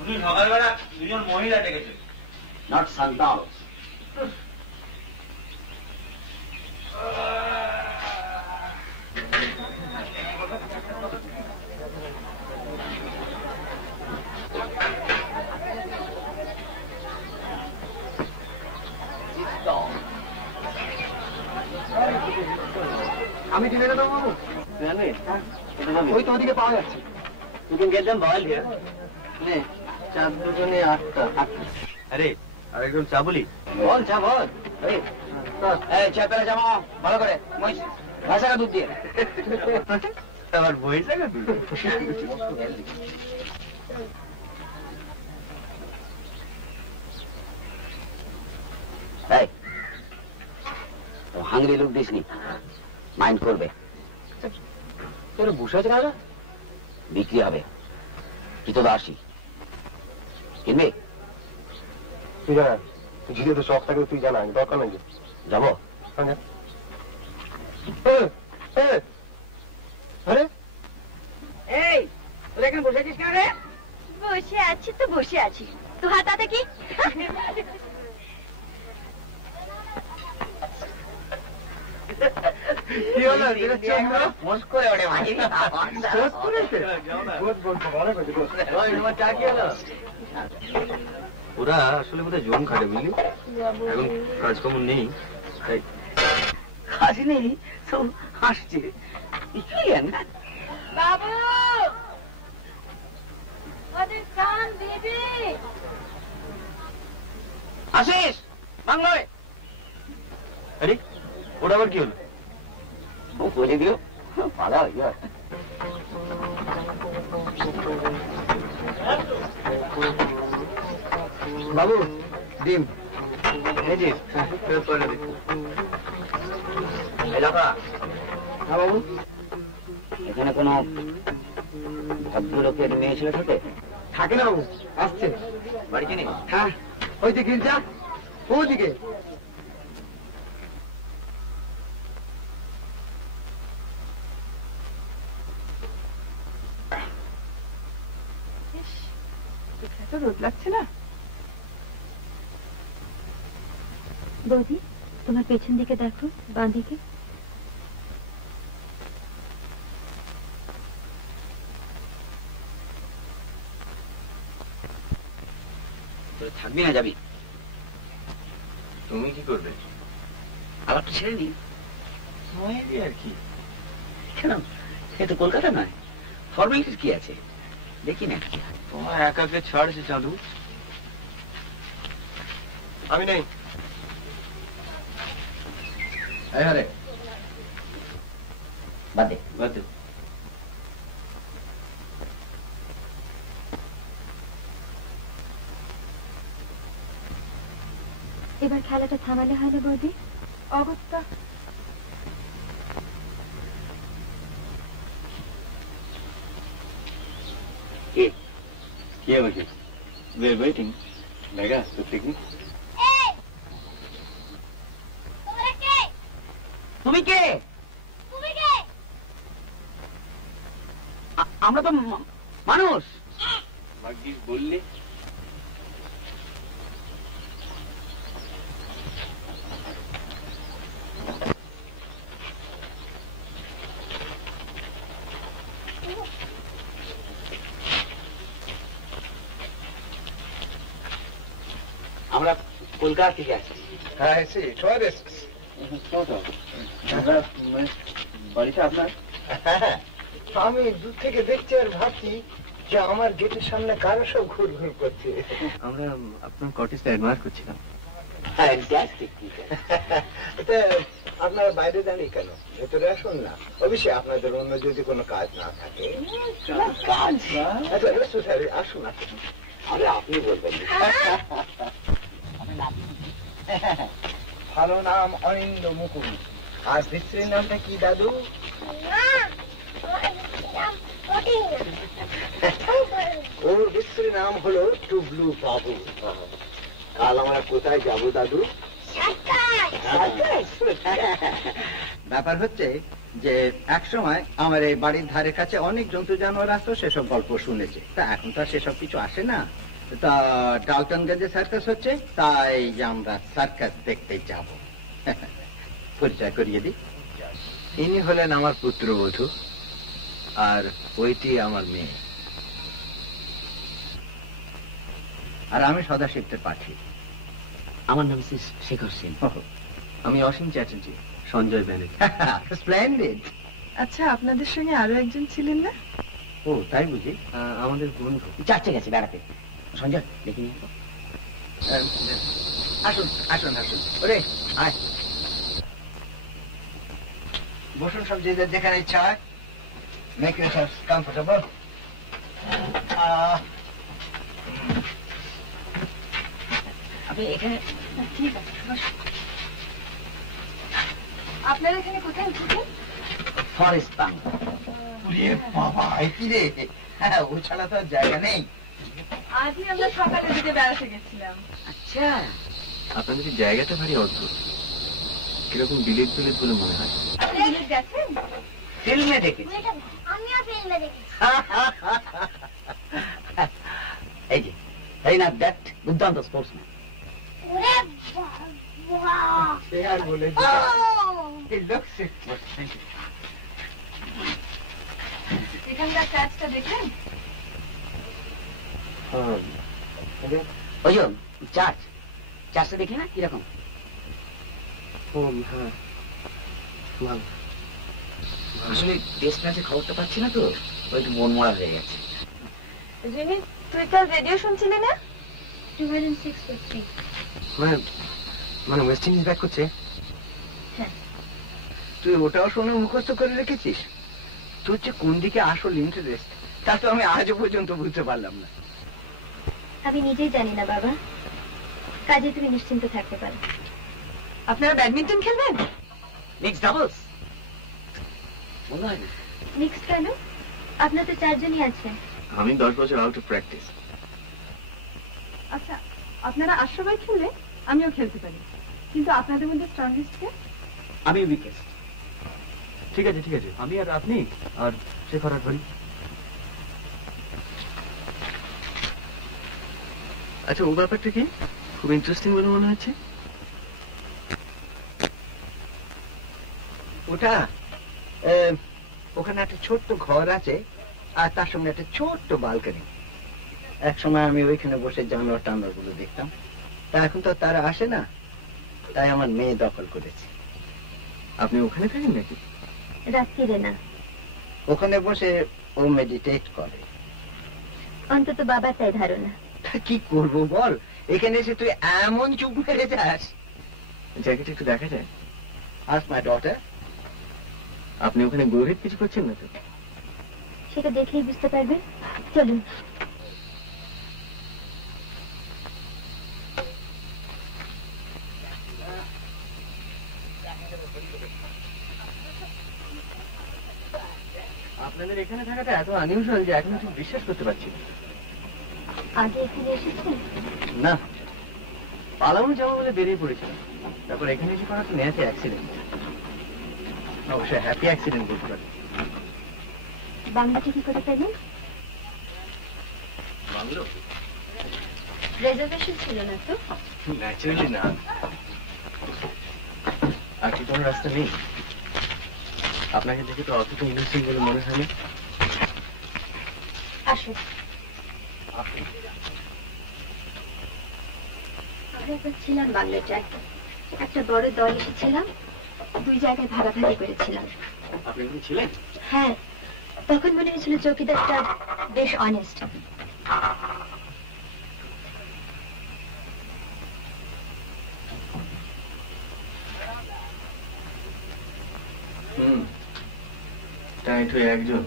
উনি সকালবেলা দুজন মহিলা ডেকেছে। নট সন্তান। আমি দিলে না বাবু জানি ওই তো ওদিকে পাওয়া যাচ্ছে। You can get them boiled here. নে, চার দুজনে 8টা। আরে আর একজন চা বলি। বল চা বল। এই চা পেলে জামা ভালো করে মহিষ ভাষাটা দুধ দিয়ে। আমার বই লাগা তুই। এই তো হাঙ্গরি লুক দিসনি, মাইন্ড করবে। তোর বসে আছে না? বিক্রি হবে কি তো আসি কিনবে? তুই জানা, ঝিলে তো শখ থাকলে তুই জানা, দরকার নাই। যাবো আরে এই তোরা এখানে বসে আছিস কেন রে? বসে আছি তো বসে আছি, তো হাতাতে কি? কি হলো? মোস করে ওঠে মাঝে চা কি হলো? ওরা আসলে বোধহয় জম খাটে বুঝলি, এখন কাজকর্ম নেই তাই। হাসি নেই সব হাসছে। বাবু ওদের কান দিবি? আসিস বাংলায় আরে ওটা আবার কি হলো? করে দিও পালা হয়ে যায়। বাবু ডিম এই যে ফেরত করে দিন। এলাকা হ্যাঁ বাবু, এখানে কোনো ভদ্রলোকের মেয়ে ছেলে থাকে? থাকে না বাবু, আসছে বাড়িতে নেই? হ্যাঁ ওই যে গির্জা ওদিকে। এত রোদ লাগছে না? বৌদি তোমার পেছন দিকে দেখো, বাঁ দিকে। থাকবি না যাবি? তুমি কি করবে? আবার তো ছেড়ে নি আর কি, কেন? এ তো কলকাতা নয়, ফর্মালিটির কি আছে দেখি না। তোমার একাকে ছাড়ছে চাঁদু, আমি নেই। আরে বাদে বাদ এবার খেলাটা থামালে হয় না বৌদি? অবস্থা কি হবে? We're waiting. Mega, the picnic. তুমি কে? আমরা তো মানুষ। ভাগ্যিস বললে। আমরা কলকাতা থেকে আসছি। I see. Tourists. বাড়িটা আপনার? আমি দূর থেকে দেখছি আর ভাবছি যে আমার গেটের সামনে কারো সব ঘুর ঘুর করছে। আমরা আপনার কটেজটা অ্যাডমায়ার করছিলাম। এটা আপনারা বাইরে দাঁড়িয়ে কেন? ভেতরে আসুন না। অবশ্যই আপনাদের অন্য যদি কোনো কাজ না থাকে। কাজ? আচ্ছা এসো স্যার, আসুন আসুন। আরে আপনি বলবেন। ভালো নাম অনিন্দ মুকুল। আর স্ত্রীর নামটা কি দাদু? ওর স্ত্রীর নাম হলো টুবলু বাবু। কাল আমরা কোথায় যাবো দাদু? ব্যাপার হচ্ছে যে এক সময় আমার এই বাড়ির ধারে কাছে অনেক জন্তু জানোয়ার আসতো, সেসব গল্প শুনেছে। তা এখন তো সেসব কিছু আসে না। তা ডালটনগঞ্জে সার্কাস হচ্ছে, তাই আমরা সার্কাস দেখতে যাব। পরিচয় করিয়ে দিই, ইনি হলেন আমার পুত্রবধূ, আর ওইটি আমার মেয়ে। আর আমি সদাশিবদের পাঠি। আমার নাম শেখর সেন। আমি অসীম চ্যাটার্জি, সঞ্জয় ব্যানার্জি। স্প্লেন্ডিড। আচ্ছা, আপনাদের সঙ্গে আরো একজন ছিলেন না? ও তাই বুঝি? আমাদের বন্ধু। চার্চে গেছে বেড়াতে। সঞ্জয় দেখি নিয়ে আসুন আসুন আসুন, ওরে আয় বসুন, সব যেখানে ইচ্ছা হয়। Make yourself comfortable. আপনি এখানে? ঠিক আছে, আপনারা এখানে কোথায় উঠেছেন? Forest pump. বাবা কি রে, হ্যাঁ ও ছাড়া তো আর জায়গা নেই। আজই আমরা সকালে দিকে বেড়াতে গেছিলাম। আচ্ছা, আপনাদের এই জায়গাটা ভারী অদ্ভুত, কিরকম বিলেত বিলেত বলে মনে হয়। আপনি বিলেত গেছেন? ফিল্মে দেখেছি। আমিও ফিল্মে দেখেছি। এই যে রীনাথ দত্ত, দুর্দান্ত স্পোর্টসম্যান। ওরে বাবা! সে আর বলে এখানকার কাজটা দেখলেন? ওই যে চার্চটা দেখি না কিরকম? হ্যাঁ, ভালো। আসলে টেস্ট ম্যাচের খবরটা পাচ্ছি না তো, ওই একটু মন মরা হয়ে গেছে। জিনি, তুই কাল রেডিও শুনছিলি না? 2006 মানে ওয়েস্ট ইন্ডিজ ব্যাক করছে। তুই ওটাও শুনে মুখস্থ করে রেখেছিস? তোর যে কোন দিকে আসল ইন্টারেস্ট তা তো আমি আজও পর্যন্ত বুঝতে পারলাম না। আমি নিজেই জানি না বাবা, কাজে তুমি নিশ্চিন্ত থাকতে পারো। আপনারা ব্যাডমিন্টন খেলবেন? মিক্স ডাবলস মনে হয় না। মিক্স কেন? আপনার তো 4 জনই আছেন। আমি 10 বছর আউট অফ প্র্যাকটিস। আচ্ছা, আপনারা 8 সবাই খেললে আমিও খেলতে পারি, কিন্তু আপনাদের মধ্যে স্ট্রংগেস্ট কে? আমি উইকেস্ট। ঠিক আছে ঠিক আছে, আমি আর আপনি আর শেখর আর ধরি। আচ্ছা, ও ব্যাপারটা কি খুব ইন্টারেস্টিং বলে মনে হচ্ছে। ওটা ওখানে একটা ছোট্ট ঘর আছে, আর তার সঙ্গে একটা ছোট্ট বালকনি। এক সময় আমি ওইখানে বসে জানোয়ার টানোয়ার গুলো দেখতাম। তা এখন তো তারা আসে না, তাই আমার মেয়ে দখল করেছে। আপনি ওখানে থাকেন নাকি? রাত্রিরে না, ওখানে বসে ও মেডিটেট করে। অন্তত বাবা তাই ধারণা। কি করবো বল, এখানে এসে তুই এমন চুপ মেরে যাস। জায়গাটা একটু দেখা যায়? Ask my daughter. আপনি ওখানে গভীর কিছু করছেন না তো? সেটা দেখলেই বুঝতে পারবেন। চলুন। আপনাদের এখানে থাকাটা এত আনইউজুয়াল যে এখন ঠিক বিশ্বাস করতে পারছি না। আগে এখানে এসেছেন? না, পালামো যাবো বলে বেরিয়ে পড়েছিলাম, তারপর এখানে এসে করা তো নেহাতে অ্যাক্সিডেন্ট। অবশ্যই হ্যাপি অ্যাক্সিডেন্ট বলতে পারি। বাংলাটি কি করে পেলেন? বাংলো রেজার্ভেশন ছিল না তো? ন্যাচারালি না। আর কি কোনো রাস্তা নেই? আপনাকে দেখে তো অতটা ইনোসেন্ট বলে মনে হয়নি। আসুন। আমরা একবার ছিলাম বাংলাটায়, একটা বড় দল এসেছিলাম, 2 জায়গায় ভাগাভাগি করেছিলাম। আপনি কি ছিলেন? হ্যাঁ, তখন মনে হয়েছিল চৌকিদারটা বেশ অনেস্ট। টাইট হয়ে একজন।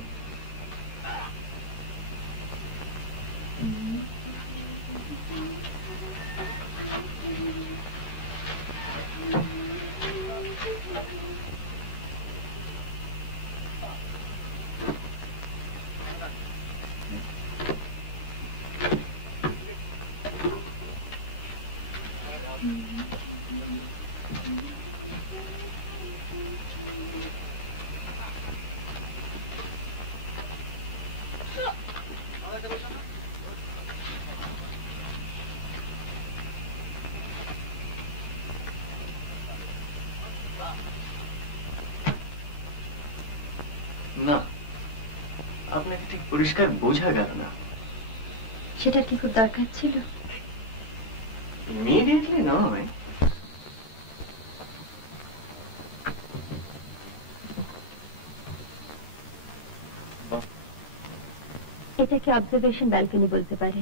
না, আপনাকে ঠিক পরিষ্কার বোঝা গেল না। সেটার কি খুব দরকার ছিল? ইমিডিয়েটলি নয়। এটাকে অবজারভেশন ব্যালকনি বলতে পারে,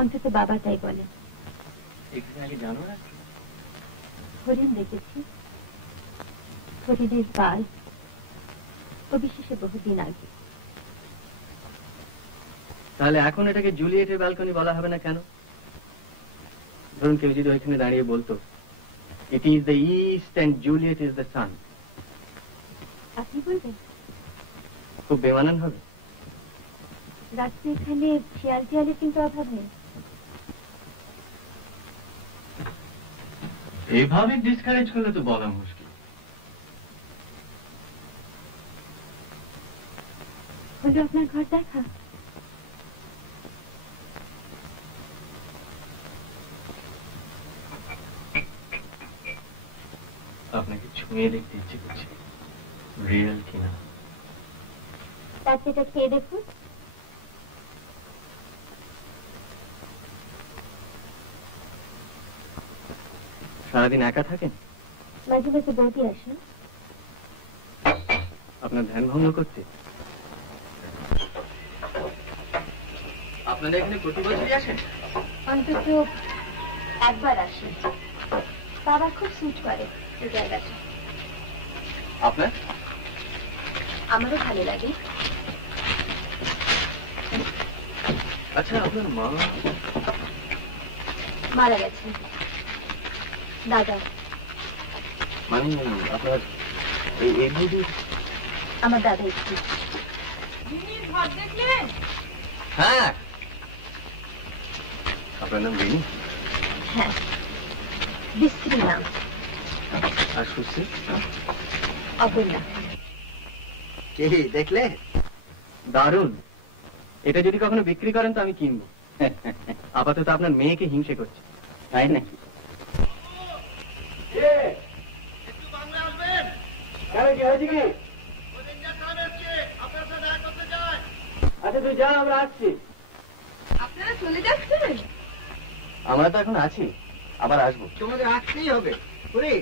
অন্তত বাবা তাই বলে। এখানে আগে জানো না? হরিণ দেখেছি, হরিণের পাল, অবিশেষে বহুদিন আগে। তাহলে এখন এটাকে জুলিয়েটের ব্যালকনি বলা হবে না কেন? ধরুন কেউ যদি ওইখানে দাঁড়িয়ে বলতো, it is the east and Juliet is the sun, আপনি বলবেন? খুব বেমানান হবে। রাত্রে এখানে শিয়াল টিয়ালের কিন্তু অভাব নেই। এইভাবে ডিসকারেজ করলে তো বলা মুশকিল। হলো আপনার ঘর দেখা? আপনাকে ছুঁয়ে দেখতে ইচ্ছে করছে, রিয়েল কিনা। তার সেটা খেয়ে দেখুন। সারাদিন একা থাকেন? মাঝে মাঝে বৌদি আসেন। আপনার ধ্যান ভঙ্গ করতে? আপনারা এখানে প্রতি বছরই আসেন? অন্তত একবার আসেন। বাবা খুব সুট করে এই জায়গাটা। আপনার? আমারও ভালো লাগে। আচ্ছা, আপনার মা মারা গেছেন। দাদা মানে আপনার এই বুঝি? আমার দাদা একটু। ঘর দেখলেন? হ্যাঁ। আপনার নাম রিনি? হ্যাঁ, বিশ্রী নাম। আর সুশ্রী? অপর্ণা। কি দেখলে? দারুণ। এটা যদি কখনো বিক্রি করেন তো আমি কিনবো। আপাতত আপনার মেয়েকে হিংসে করছে। তাই নাকি? আচ্ছা তুই যা, আমরা আসছি। আপনারা চলে যাচ্ছেন? আমরা তো এখন আছি, আবার আসবো। তোমাদের আসতেই হবে। ওরে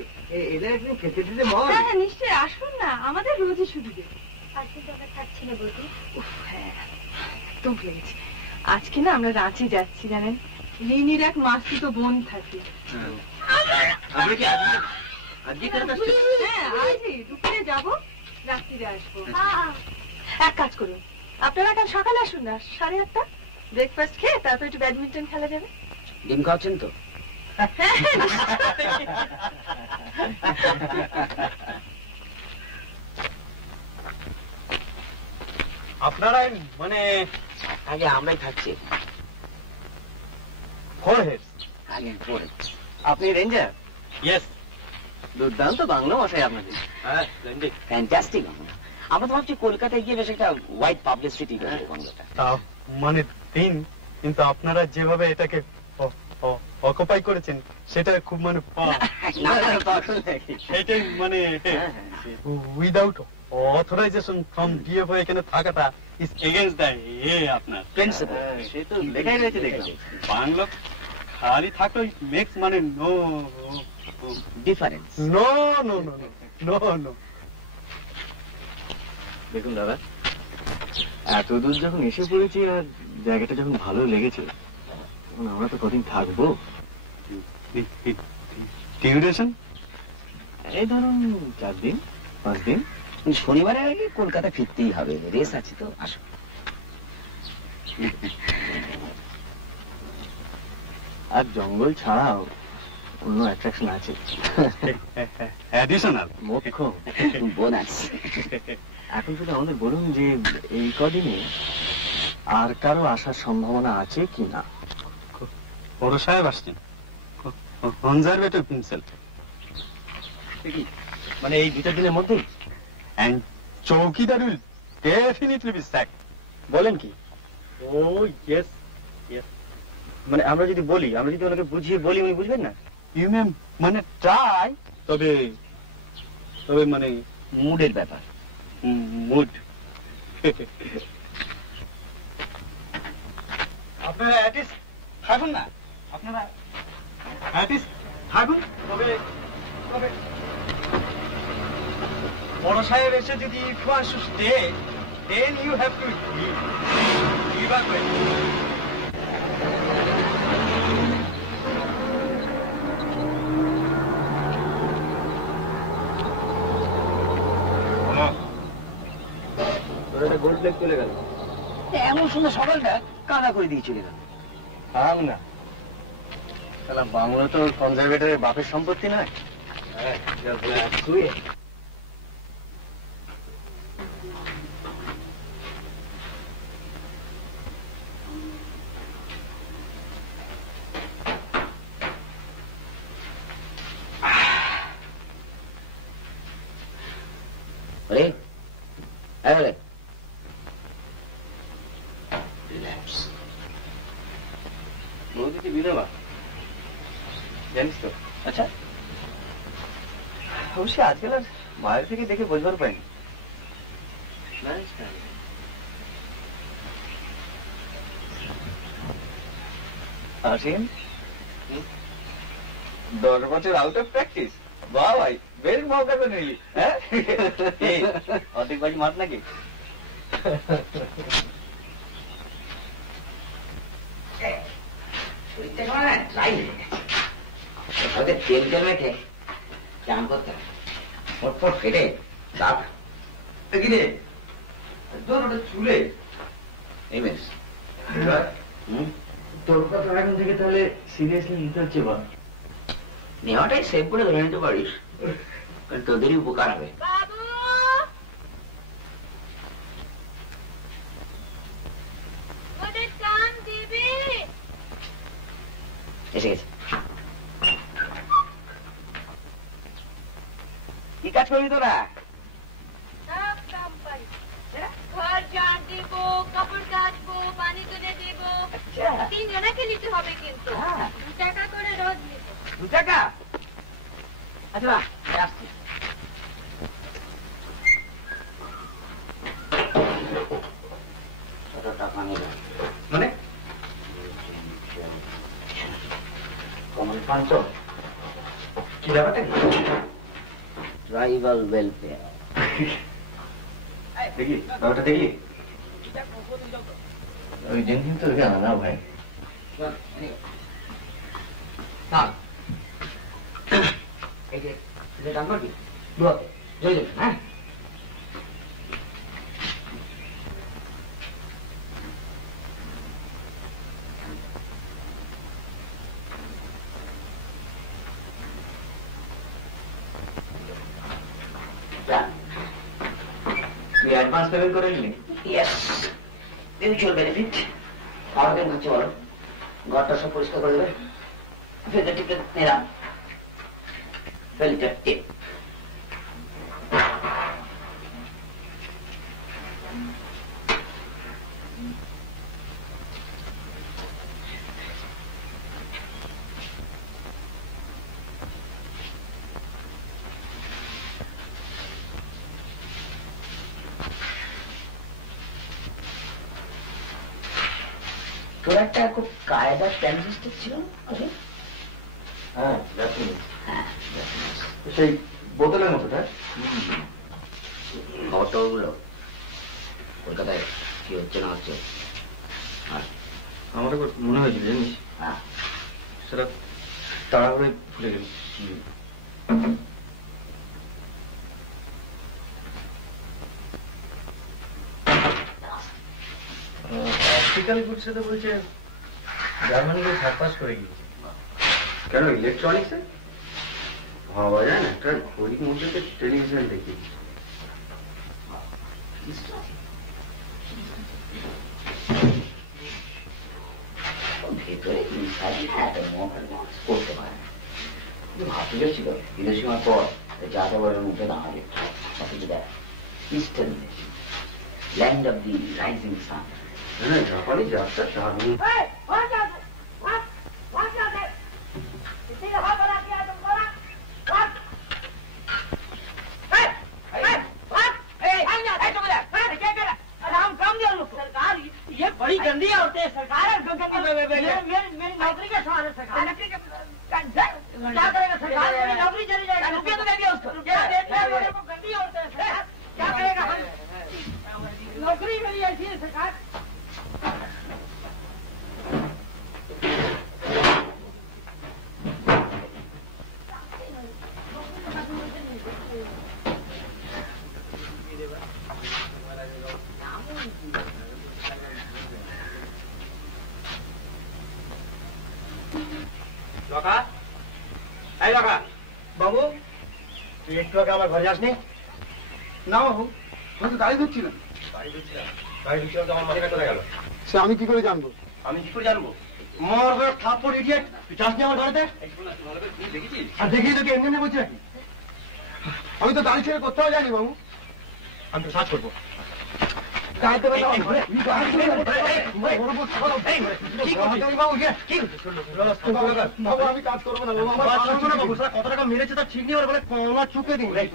এদের একদিন খেতে খেতে মন। হ্যাঁ হ্যাঁ, নিশ্চয়ই আসুন না, আমাদের রোজই সুবিধে। আজকে দরকার থাকছে না বৌদি। উফ, হ্যাঁ একদম ভুলেছি। আজকে না আমরা রাঁচি যাচ্ছি জানেন, রিনির এক মাসিতো বোন থাকে। আপনি কি আজকে হ্যাঁ, আজই দুপুরে যাবো, রাত্রিরে আসবো। এক কাজ করুন, আপনারা কাল সকালে আসুন না, 8:30। ব্রেকফাস্ট খেয়ে তারপর একটু ব্যাডমিন্টন খেলা যাবে। ডিম খাওয়াচ্ছেন তো? আপনারাই মানে আগে আমরাই থাকছি। আগে পরে। আপনি রেঞ্জার? ইয়েস। দুর্দান্ত বাংলা মশাই আপনাদের। হ্যাঁ, স্প্লেন্ডিড। ফ্যান্টাস্টিক। আমরা তো ভাবছি কলকাতায় গিয়ে বেশ একটা ওয়াইড পাবলিসিটি করবো বাংলাটা। তা মানে দিন, কিন্তু আপনারা যেভাবে এটাকে অকুপাই করেছেন সেটা খুব মানে সেটাই মানে উইদাউট অথরাইজেশন ফ্রম ডিএফও এখানে থাকাটা ইজ এগেইনস্ট দ্য আপনার প্রিন্সিপাল। সে তো লেখাই রয়েছে দেখলাম। বাংলা খালি থাকলে মেক্স মানে no difference. No no no no no. দেখুন দাদা, এত দূর যখন এসে পড়েছি আর জায়গাটা যখন ভালো লেগেছে, তখন আমরা তো কদিন থাকবো। ডিউরেশন এই ধরুন 4 দিন 5 দিন। শনিবারের আগে কলকাতা ফিরতেই হবে, রেস আছে তো। আসো। আর জঙ্গল ছাড়াও অন্য অ্যাট্রাকশন আছে, অ্যাডিশনাল মোক্ষম বোনাস। এখন শুধু আমাদের বলুন যে এই কদিনে আর কারো আসার সম্ভাবনা আছে কি না? বড় সাহেব আসছেন, কনজারভেটিভ হিমসেলফ। মানে এই 2-4 দিনের মধ্যেই? And চৌকিদার will definitely be sacked. বলেন কি? ও ইয়েস ইয়েস। মানে আমরা যদি বলি, আমরা যদি ওনাকে বুঝিয়ে বলি, উনি বুঝবেন না? You may মানে ট্রাই, তবে মানে মুডের ব্যাপার। মুড। আপনারা অ্যাটলিস্ট থাকুন না, আপনারা অ্যাটলিস্ট থাকুন। তবে বড় সাহেব এসে যদি if you want to stay, then you have to leave. Leave our way. ওরা একটা গোল্ড প্লেট চলে গেল। এমন সুন্দর সকালটা কাদা করে দিয়ে চলে গেল। থাম না, তাহলে বাংলা তো কনজারভেটরের বাপের সম্পত্তি নয়। শুয়ে বৌদিটি বিধবা, জানিস তো? আচ্ছা, অবশ্যই আজকাল আর বাইরে থেকে দেখে বোঝবার পাইনি। আসেন 10 বছর আউট অফ প্র্যাকটিস। বাহ ভাই, বেশ মৌকা করে নিলি। হ্যাঁ, অর্ধেক বাজি মার নাকি? তেল তেল মেখে চান করতে ফটফট ফেটে দাঁত কিরে তোর ওটা চুলে তোর কথা এখন থেকে তাহলে সিরিয়াসলি নিতে হচ্ছে। বা নেওয়াটাই সেভ করে ধরে নিতে পারিস, তোদেরই উপকার হবে। এসে গেছে। কি কাজ করবি তোরা? ঘর ঝাড় দিব, কাপড় কাচবো, পানি তুলে দিব। 3 জনাকে নিতে হবে কিন্তু। 2 টাকা করে রোজ নিব। 2 টাকা? আচ্ছা আসছি। মানে কমন ফান্ড কি ব্যাপারটা? Tribal welfare. দেখি ব্যাপারটা দেখি। ওই দিন তো দেখে না ভাই। এই যে দাম করবি 2 হাতে জয় জয়। হ্যাঁ, তুই অ্যাডভান্স পেমেন্ট করে নিলি? Yes, mutual benefit. আরো দিন হচ্ছে বলো, ঘরটা সব পরিষ্কার করে দেবে। ফেলে টিকে নিলাম, ফেলটা টিপ। তোর একটা খুব কায়দার ট্রানজিস্টার ছিল? হ্যাঁ, হ্যাঁ, সেই বোতলের মতোটা খবরগুলো কলকাতায় কি হচ্ছে না হচ্ছে আমার মনে হয়েছিল জানিস সেটা তাড়াহুড়োয় ভুলে গেল। অপটিক্যাল গুডসে তো বলছে জার্মানিকে সারপাস করে গিয়েছে। কেন ইলেকট্রনিক্সে ভাবা যায় না, একটা ঘড়ির মধ্যে টেলিভিশন দেখি। ভেতরে করতে পারে না, ভাবতে গেছিল বিদেশি হওয়ার পর যাতে বলে মুখে দাঁড়াবে অথচ দেখ eastern land of the rising sun. হ্যাঁ, জাপানি যাত্রা দারুণ। ये बड़ी गंदी औरतें हैं सरकार, मेरी नौकरी का सवाल है सरकार। क्या करेगा सरकार, मेरी नौकरी चली जाएगी। रुपये तो दे दिया उसको, गंदी औरतें हैं, क्या करेगा? नौकरी मेरी ऐसी है सरकार। বাবু তুই একটু আগে আমার ঘরে যাসনি? না বাবু, আমি তো গাড়ি ধুচ্ছিলাম। গাড়ি ধুচ্ছিলাম তো আমার মালিকা চলে গেল। সে আমি কি করে জানবো? আমি কি করে জানবো? মর ঘরে থাপ্পড় ইডিয়েট, তুই যাসনি আমার ঘরেতে? আর দেখিয়ে তোকে এমনি বলছি নাকি? আমি তো গাড়ি ছেড়ে কোথাও যাইনি বাবু। আমি তো সার্চ করবো। আমি কাজ করবো না বাবু, কত টাকা মেরেছে তার ঠিক নেই, বলে পাওনা চুকে দিন। কাজ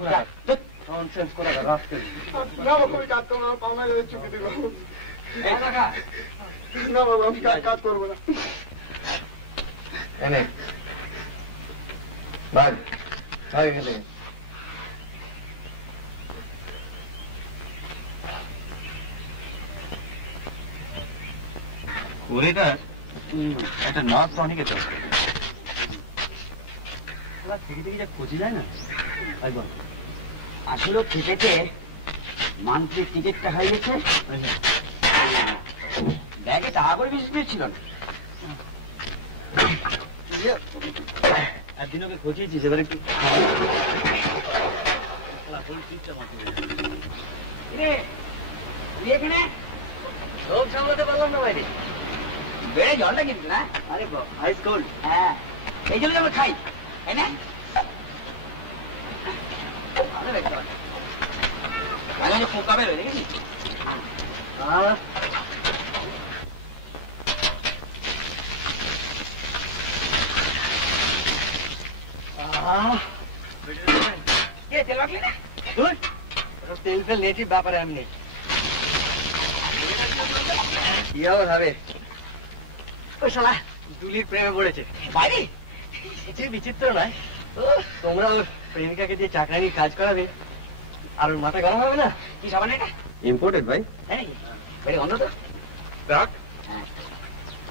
করবো না, পাওনা চুকে দিন বাবু। না বাবু, আমি কাজ করবো না। একটা নাচ তো অনেকে থেকে থেকে যা খোঁজে যায় না। আসলে ক্রিকেটে মান্থলি টিকিটটা হয়ে গেছে, ব্যাগে টাকা করে বেশি পেয়েছিল না। একদিন ওকে খোঁজিয়েছিস, এবার একটু এখানে লোক সামলাতে পারলাম না বাইরে, বেড়ে জলটা কিন্তু না। আরে আইস কোল্ড। হ্যাঁ, এই জন্য আমরা খাই, তাই না? পোকা বেরোয় দেখেছিস? তেল ফেল নেটিভ ব্যাপারে আমি নেই। কি হবে ওই শালা দুলির প্রেমে পড়েছে বাইরে। বিচিত্র নয়, তোমরা প্রেমিকাকে দিয়ে চাকরানির কাজ করাবে আর ওর মাথা গরম হবে না? কি সাবান এটা? ইম্পোর্টেড ভাই। গন্ধ তো দেখ,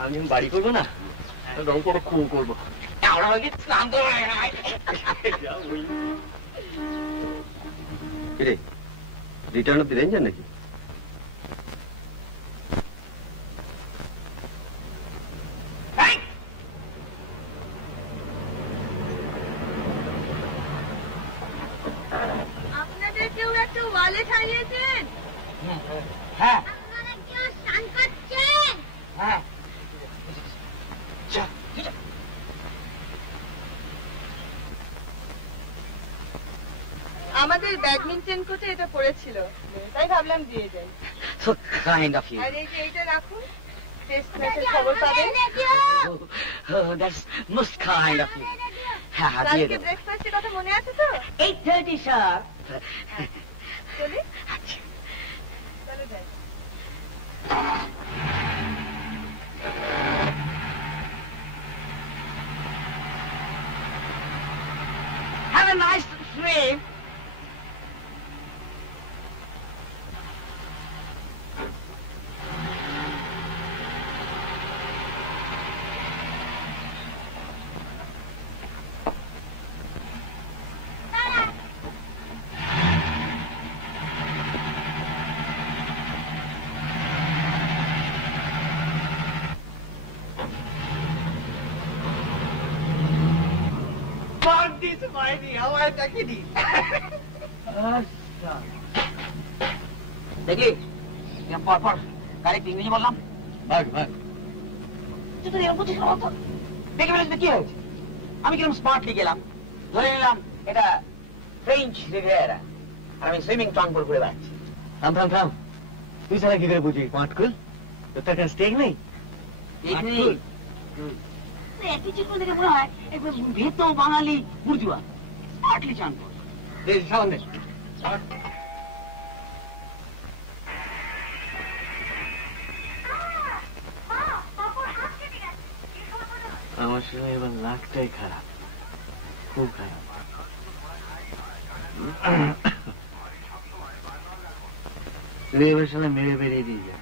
আমি বাড়ি করবো না, রং করে খুব করবো। রিটার্ন অফ দি রেঞ্জার নাকি? আপনাদের কেউ একটা ওয়ালেট হারিয়েছেন? হ্যাঁ আপনারা কেউ স্নান করছেন? হ্যাঁ, আমাদের ব্যাডমিন্টন কোর্টে এটা পড়েছিল, তাই ভাবলাম দিয়ে যাই। so kind of you. আর এই যে এইটা রাখুন, টেস্ট ম্যাচের খবর পাবেন। Oh, that's most kind of you. হ্যাঁ, দিয়ে কালকে দেবো। ব্রেকফাস্টের কথা মনে আছে তো? 8:30 sharp. চলি চলে যাই। Have a nice cream. দেখলি পরপর কারেক্ট ইংরেজি বললাম। দেখে ফেলেছি কি হয়েছে? আমি কিরকম স্মার্টলি গেলাম, ধরে নিলাম এটা ফ্রেঞ্চ রিভিয়েরা, আর আমি সুইমিং টং করে ঘুরে বেড়াচ্ছি। থাম থাম থাম, তুই সারা কি করে বুঝবি পাটকুল? তোর তার কাছে স্টেক নেই? দেখে মনে হয় ভেতো বাঙালি বুর্জুয়া, স্মার্টলি চান করে। সাবান দে। আমার সময় এবার লাখটাই খারাপ, খুব খারাপ। তুই এবার সামনে মেরে বেরিয়ে দিয়ে যা,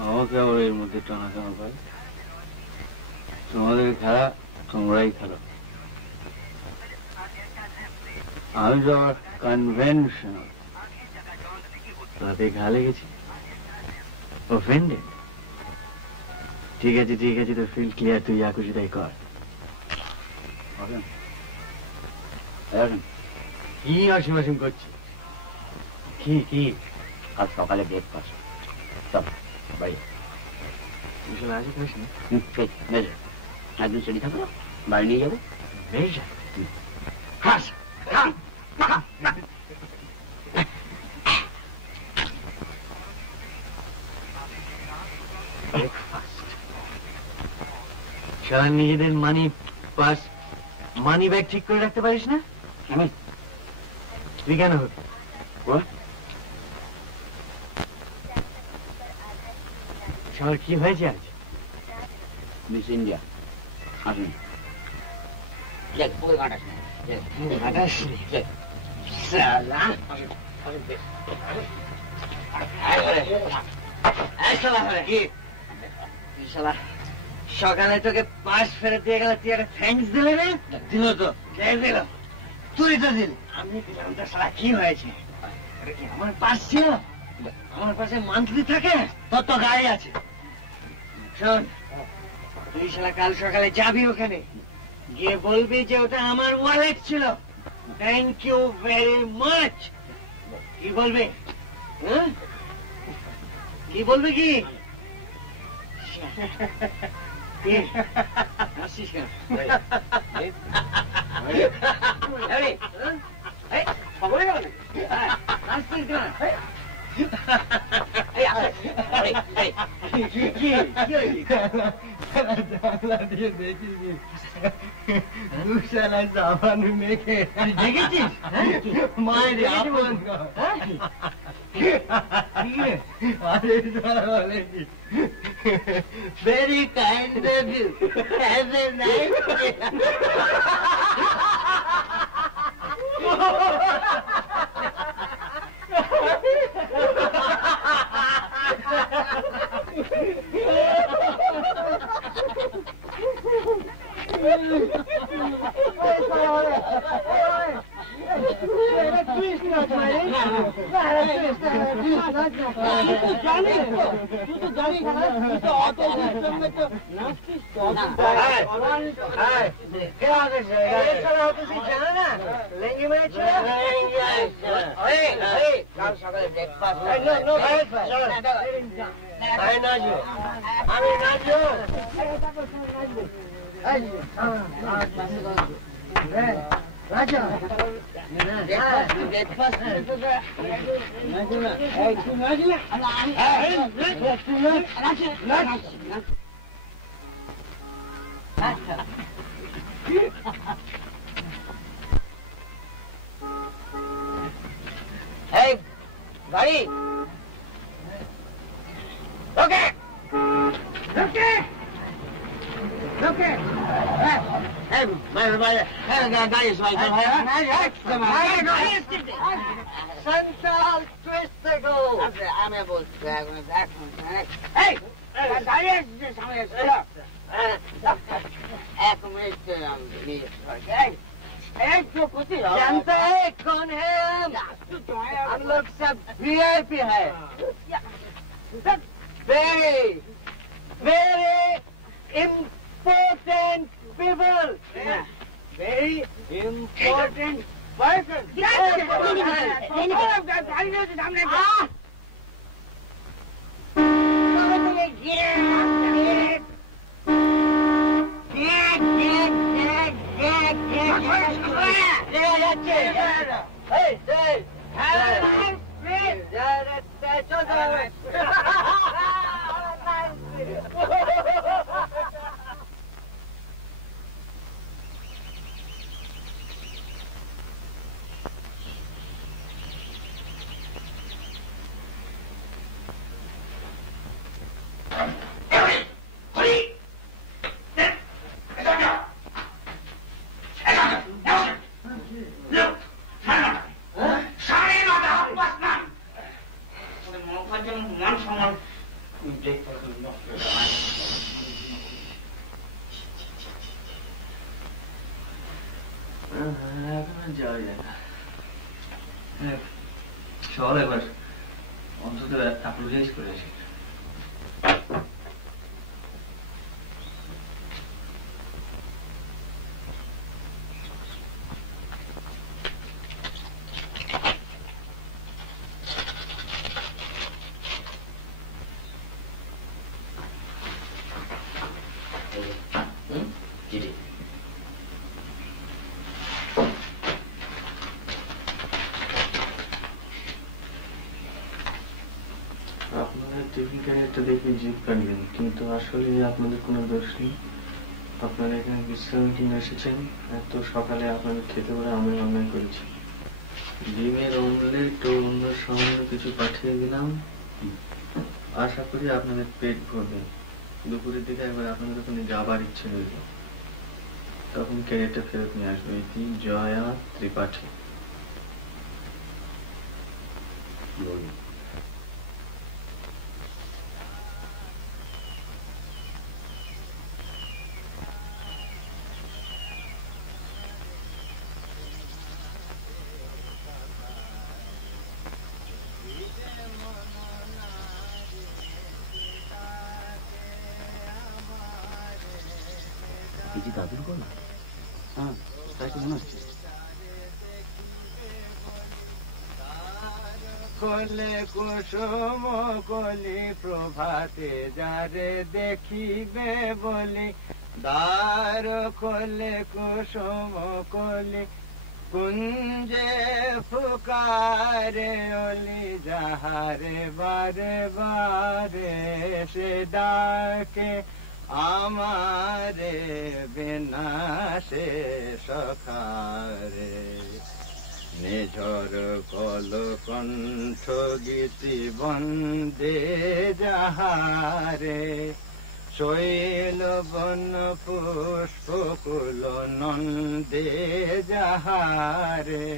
আমাকে আবার এর মধ্যে টানাটানা করে। তোমাদের খারাপ, তোমরাই খারাপ। আমি তো আমার কনভেনশনাল, তাতে ঘা লেগেছি, অফেন্ডেড। ঠিক আছে ঠিক আছে, তোর ফিল ক্লিয়ার, তুই যা খুশি তাই কর। কি অসীম অসীম করছি? কি কি? কাল সকালে ব্রেকফাস্ট সব বাড়ি আসি খাস না? একদিন সেটি থাকো, বাড়ি নিয়ে যাবো। বেশ খাস সারা নিজেদের মানি পাস, মানি ব্যাগ ঠিক করে রাখতে পারিস না? আমি তুই কেন হবে? সবার কি হয়েছে আজ? মিস ইন্ডিয়া আসুন, পুকুরে কাটাস সকালে তোকে পাশ ফেরত দিয়ে গেল, তুই একটা থ্যাঙ্কস দিলে না? দিল তো, কে দিল? তুই তো দিলি। আমি দিলাম তো, সারা কি হয়েছে? আমার পাশ ছিল, আমার পাশে মান্থলি থাকে, তোর তো গাড়ি আছে। শোন, তুই শালা কাল সকালে যাবি ওখানে, গিয়ে বলবি যে ওটা আমার ওয়ালেট ছিল, থ্যাংক ইউ ভেরি মাচ। কি বলবি? হ্যাঁ, কি বলবি? কি আসিস কেন? খবরে গেল আসছিস কেন? Very kind of you. Have a nice day. Hey, buddy. Okay. Okay. Okay. Hey, my গাড়ি চলছে সেন্ট্রাল টুইস্টেগো আমি বলছি গাড়ি আসছে সামনে এক মিনিট जानते हैं कौन है हम लोग सब वीआईपी है very very important people very important person চল এবার অন্তত অ্যাপ্রোচ করে আসি। দেখে জিভ কাটবেন, কিন্তু আসলে আপনাদের কোনো দোষ নেই। আপনারা এখানে বিশ্রামের জন্য এসেছেন, এত সকালে আপনাদের খেতে বলে আমি অন্যায় করেছি। ডিমের অমলেট ও অন্য সামান্য কিছু পাঠিয়ে দিলাম, আশা করি আপনাদের পেট ভরবে। দুপুরের দিকে একবার আপনাদের ওখানে যাবার ইচ্ছে রইল, তখন ক্যারেটটা ফেরত নিয়ে আসবে। এটি জয়া ত্রিপাঠী। দাদুর গলা? হ্যাঁ, তাই তো মনে হচ্ছে। কলে কুসুম কলি প্রভাতে যারে দেখিবে বলি, দ্বার কলে কুসুম কলি কুঞ্জে ফুকারে অলি, যাহারে বারে বারে সে ডাকে আমারে বিনাশে সখারে। নিঝর কল কণ্ঠ গীতি বন্দে যাহারে, শৈল বন পুষ্প কুল নন্দে যাহারে।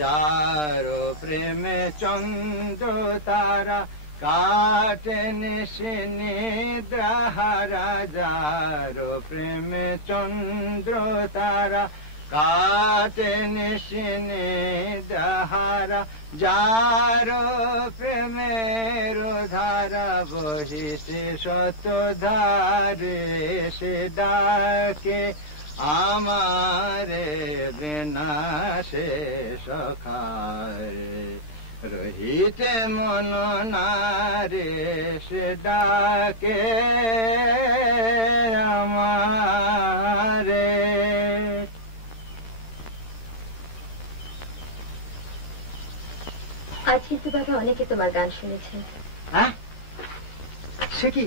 যার প্রেমে চন্দ্র তারা কাটে নিশি নিদ্রাহারা, যার প্রেমে চন্দ্র তারা কাটে নিশি নিদ্রাহারা। যার প্রেমের ধারা বহিতে শত ধারে, সে ডাকে আমারে বিনাশে সখারে। রহিতে মন নারে সে ডাকে আমারে। আজকে তো বাবা অনেকে তোমার গান শুনেছেন। হ্যাঁ, সে কি?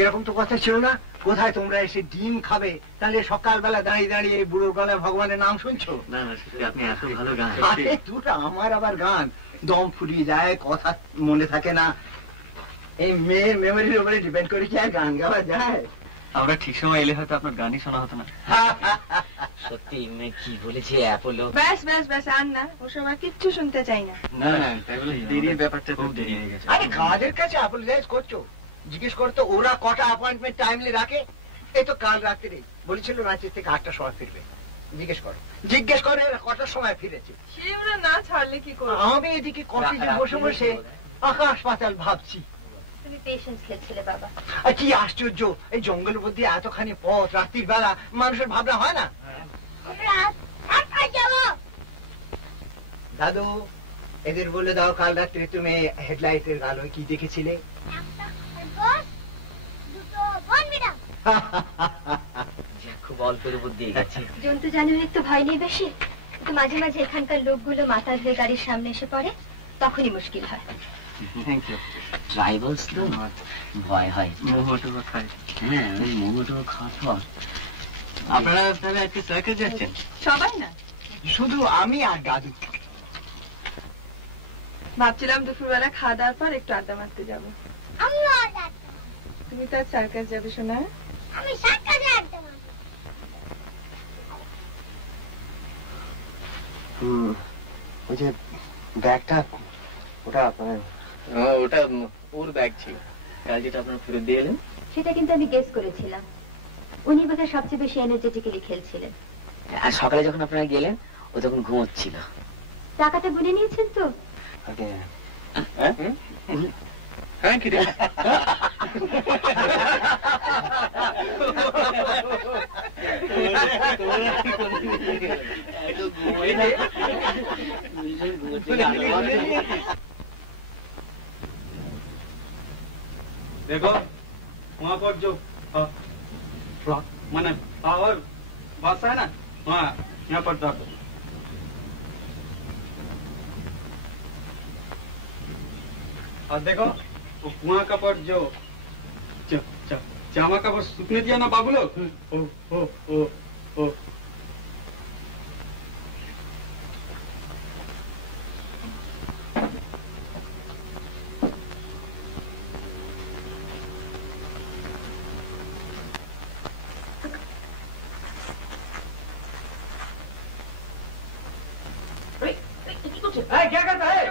এরকম তো কথা ছিল না। কোথায় তোমরা এসে ডিম খাবে, তাহলে সকালবেলা দাঁড়িয়ে দাঁড়িয়ে এই বুড়োর গলায় ভগবানের নাম শুনছো? না না, আপনি এত ভালো গান। দুটা আমার আবার গান দম ফুরিয়ে যায়, কথা মনে থাকে না। এই মেয়ের মেমোরির উপরে ডিপেন্ড করে কি আর গান গাওয়া যায়? আমরা ঠিক সময় এলে হয়তো আপনার গানই শোনা হতো না। সত্যি কি বলেছে অ্যাপোলো? ব্যাস ব্যাস ব্যাস, আর না, ওসব আর কিচ্ছু শুনতে চাই না। না না, দেরির ব্যাপারটা খুব দেরি হয়ে গেছে। আরে কাদের কাছে অ্যাপোলোজাইজ করছো? জিজ্ঞেস করতো ওরা কটা অ্যাপয়েন্টমেন্ট টাইমলি রাখে। এই তো কাল রাত্রে বলেছিল রাঁচি থেকে 8টার সময় ফিরবে। জিজ্ঞেস করে এরা কটার সময় ফিরেছে। সেই ওরা না ছাড়লে কি করবো? আমি এদিকে কফিতে বসে বসে আকাশ পাতাল ভাবছি। তুমি পেশেন্স খেলছিলে বাবা। আর কি আশ্চর্য, এই জঙ্গলের মধ্যে এতখানি পথ রাত্রির বেলা মানুষের ভাবনা হয় না? দাদু, এদের বলে দাও কাল রাত্রে তুমি হেডলাইটের আলোয় কি দেখেছিলে? খুব অল্পের উপর দিয়ে গেছে। জন্তু জানোয়ারের তো ভয় নেই বেশি, তো মাঝে মাঝে এখানকার লোকগুলো মাথা ধরে গাড়ির সামনে এসে পড়ে, তখনই মুশকিল হয়। Thank you. ট্রাইবালস তো ভয় হয়। মোমোটো খায়। হ্যাঁ, ওই মোমোটো খাওয়া। আপনারা তাহলে আজকে সার্কাস যাচ্ছেন? সবাই না, শুধু আমি আর দাদু। ভাবছিলাম দুপুরবেলা খাওয়া দাওয়ার পর একটু আড্ডা মারতে যাবো। তুমি তো আর সার্কাস যাবে শোনা? আমি সার্কাসে আড্ডা মারব। ওই যে ব্যাগটা, ওটা ওটা ওর ব্যাগ ছিল কাল, যেটা আপনারা ফেরত দিয়ে এলেন। সেটা কিন্তু আমি গেস করেছিলাম। উনি বোধহয় সবচেয়ে বেশি এনার্জেটিক্যালি খেলছিলেন। আর সকালে যখন আপনারা গেলেন ও তখন ঘুমোচ্ছিল। টাকাটা গুনে নিয়েছেন তো? হ্যাঁ, কি রে? देखो वहाँ पर जो मैंने पावर बस है ना, वहाँ यहाँ पर दर्द। और देखो वो कुआं का पर जो चामा का पर सूखने दिया ना बाबू लोग, ओ ओ ओ ओ क्या करता है?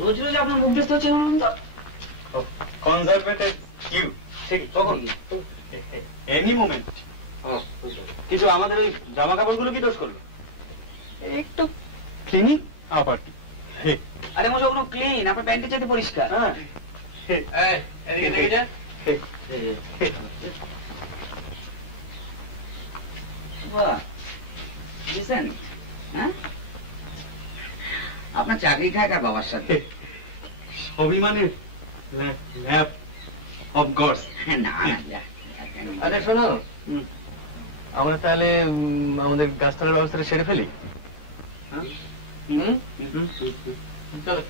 রোজ রোজ আপনার মুখ দেখতে হচ্ছে কনজারভেটিভ কিউ, ঠিক তখন এনি মোমেন্ট। কিছু আমাদের ওই জামা কাপড়গুলো কি দোষ করলো? একটু ক্লিনিং আবার কি? আরে মশা কোনো ক্লিন, আপনার প্যান্টের চাইতে পরিষ্কার। হ্যাঁ, এদিকে দেখে যা। আপনার চাকরি খায় কার বাবার সাথে? অভিমানে ল্যাব অফ গডস। না আরে শোনো, আমরা তাহলে আমাদের গাছতলার ব্যবস্থাটা সেরে ফেলি। চলো।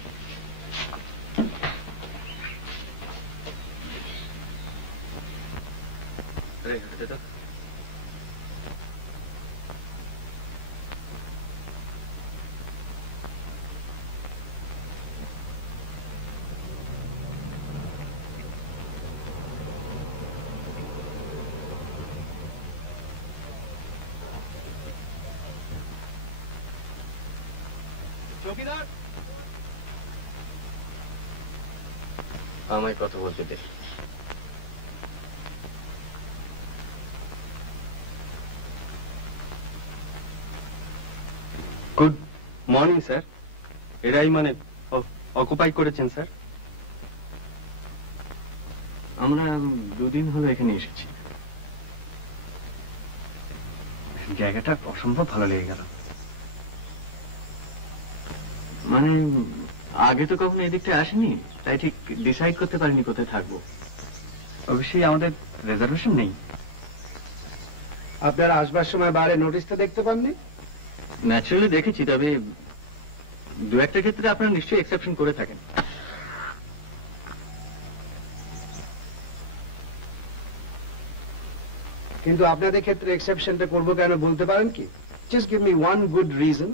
চৌকিদার, আমায় কথা বলতে দে। Good morning sir. এরাই মানে অকুপাই করেছেন স্যার? আমরা 2 দিন হলো এখানে এসেছি। জায়গাটা অসম্ভব ভালো লেগে গেল। মানে আগে তো কখনো এদিকটা আসেনি, তাই ঠিক ডিসাইড করতে পারিনি কোথায় থাকবো। অবশ্যই আমাদের রিজার্ভেশন নেই। আপনারা আসবার সময় বাইরে নোটিশটা দেখতে পাননি? ন্যাচারালি দেখেছি, তবে 2-1টা ক্ষেত্রে আপনারা নিশ্চয়ই এক্সেপশন করে থাকেন। কিন্তু আপনাদের ক্ষেত্রে এক্সেপশনটা করবো কেন বলতে পারেন কি? Just give me one good reason.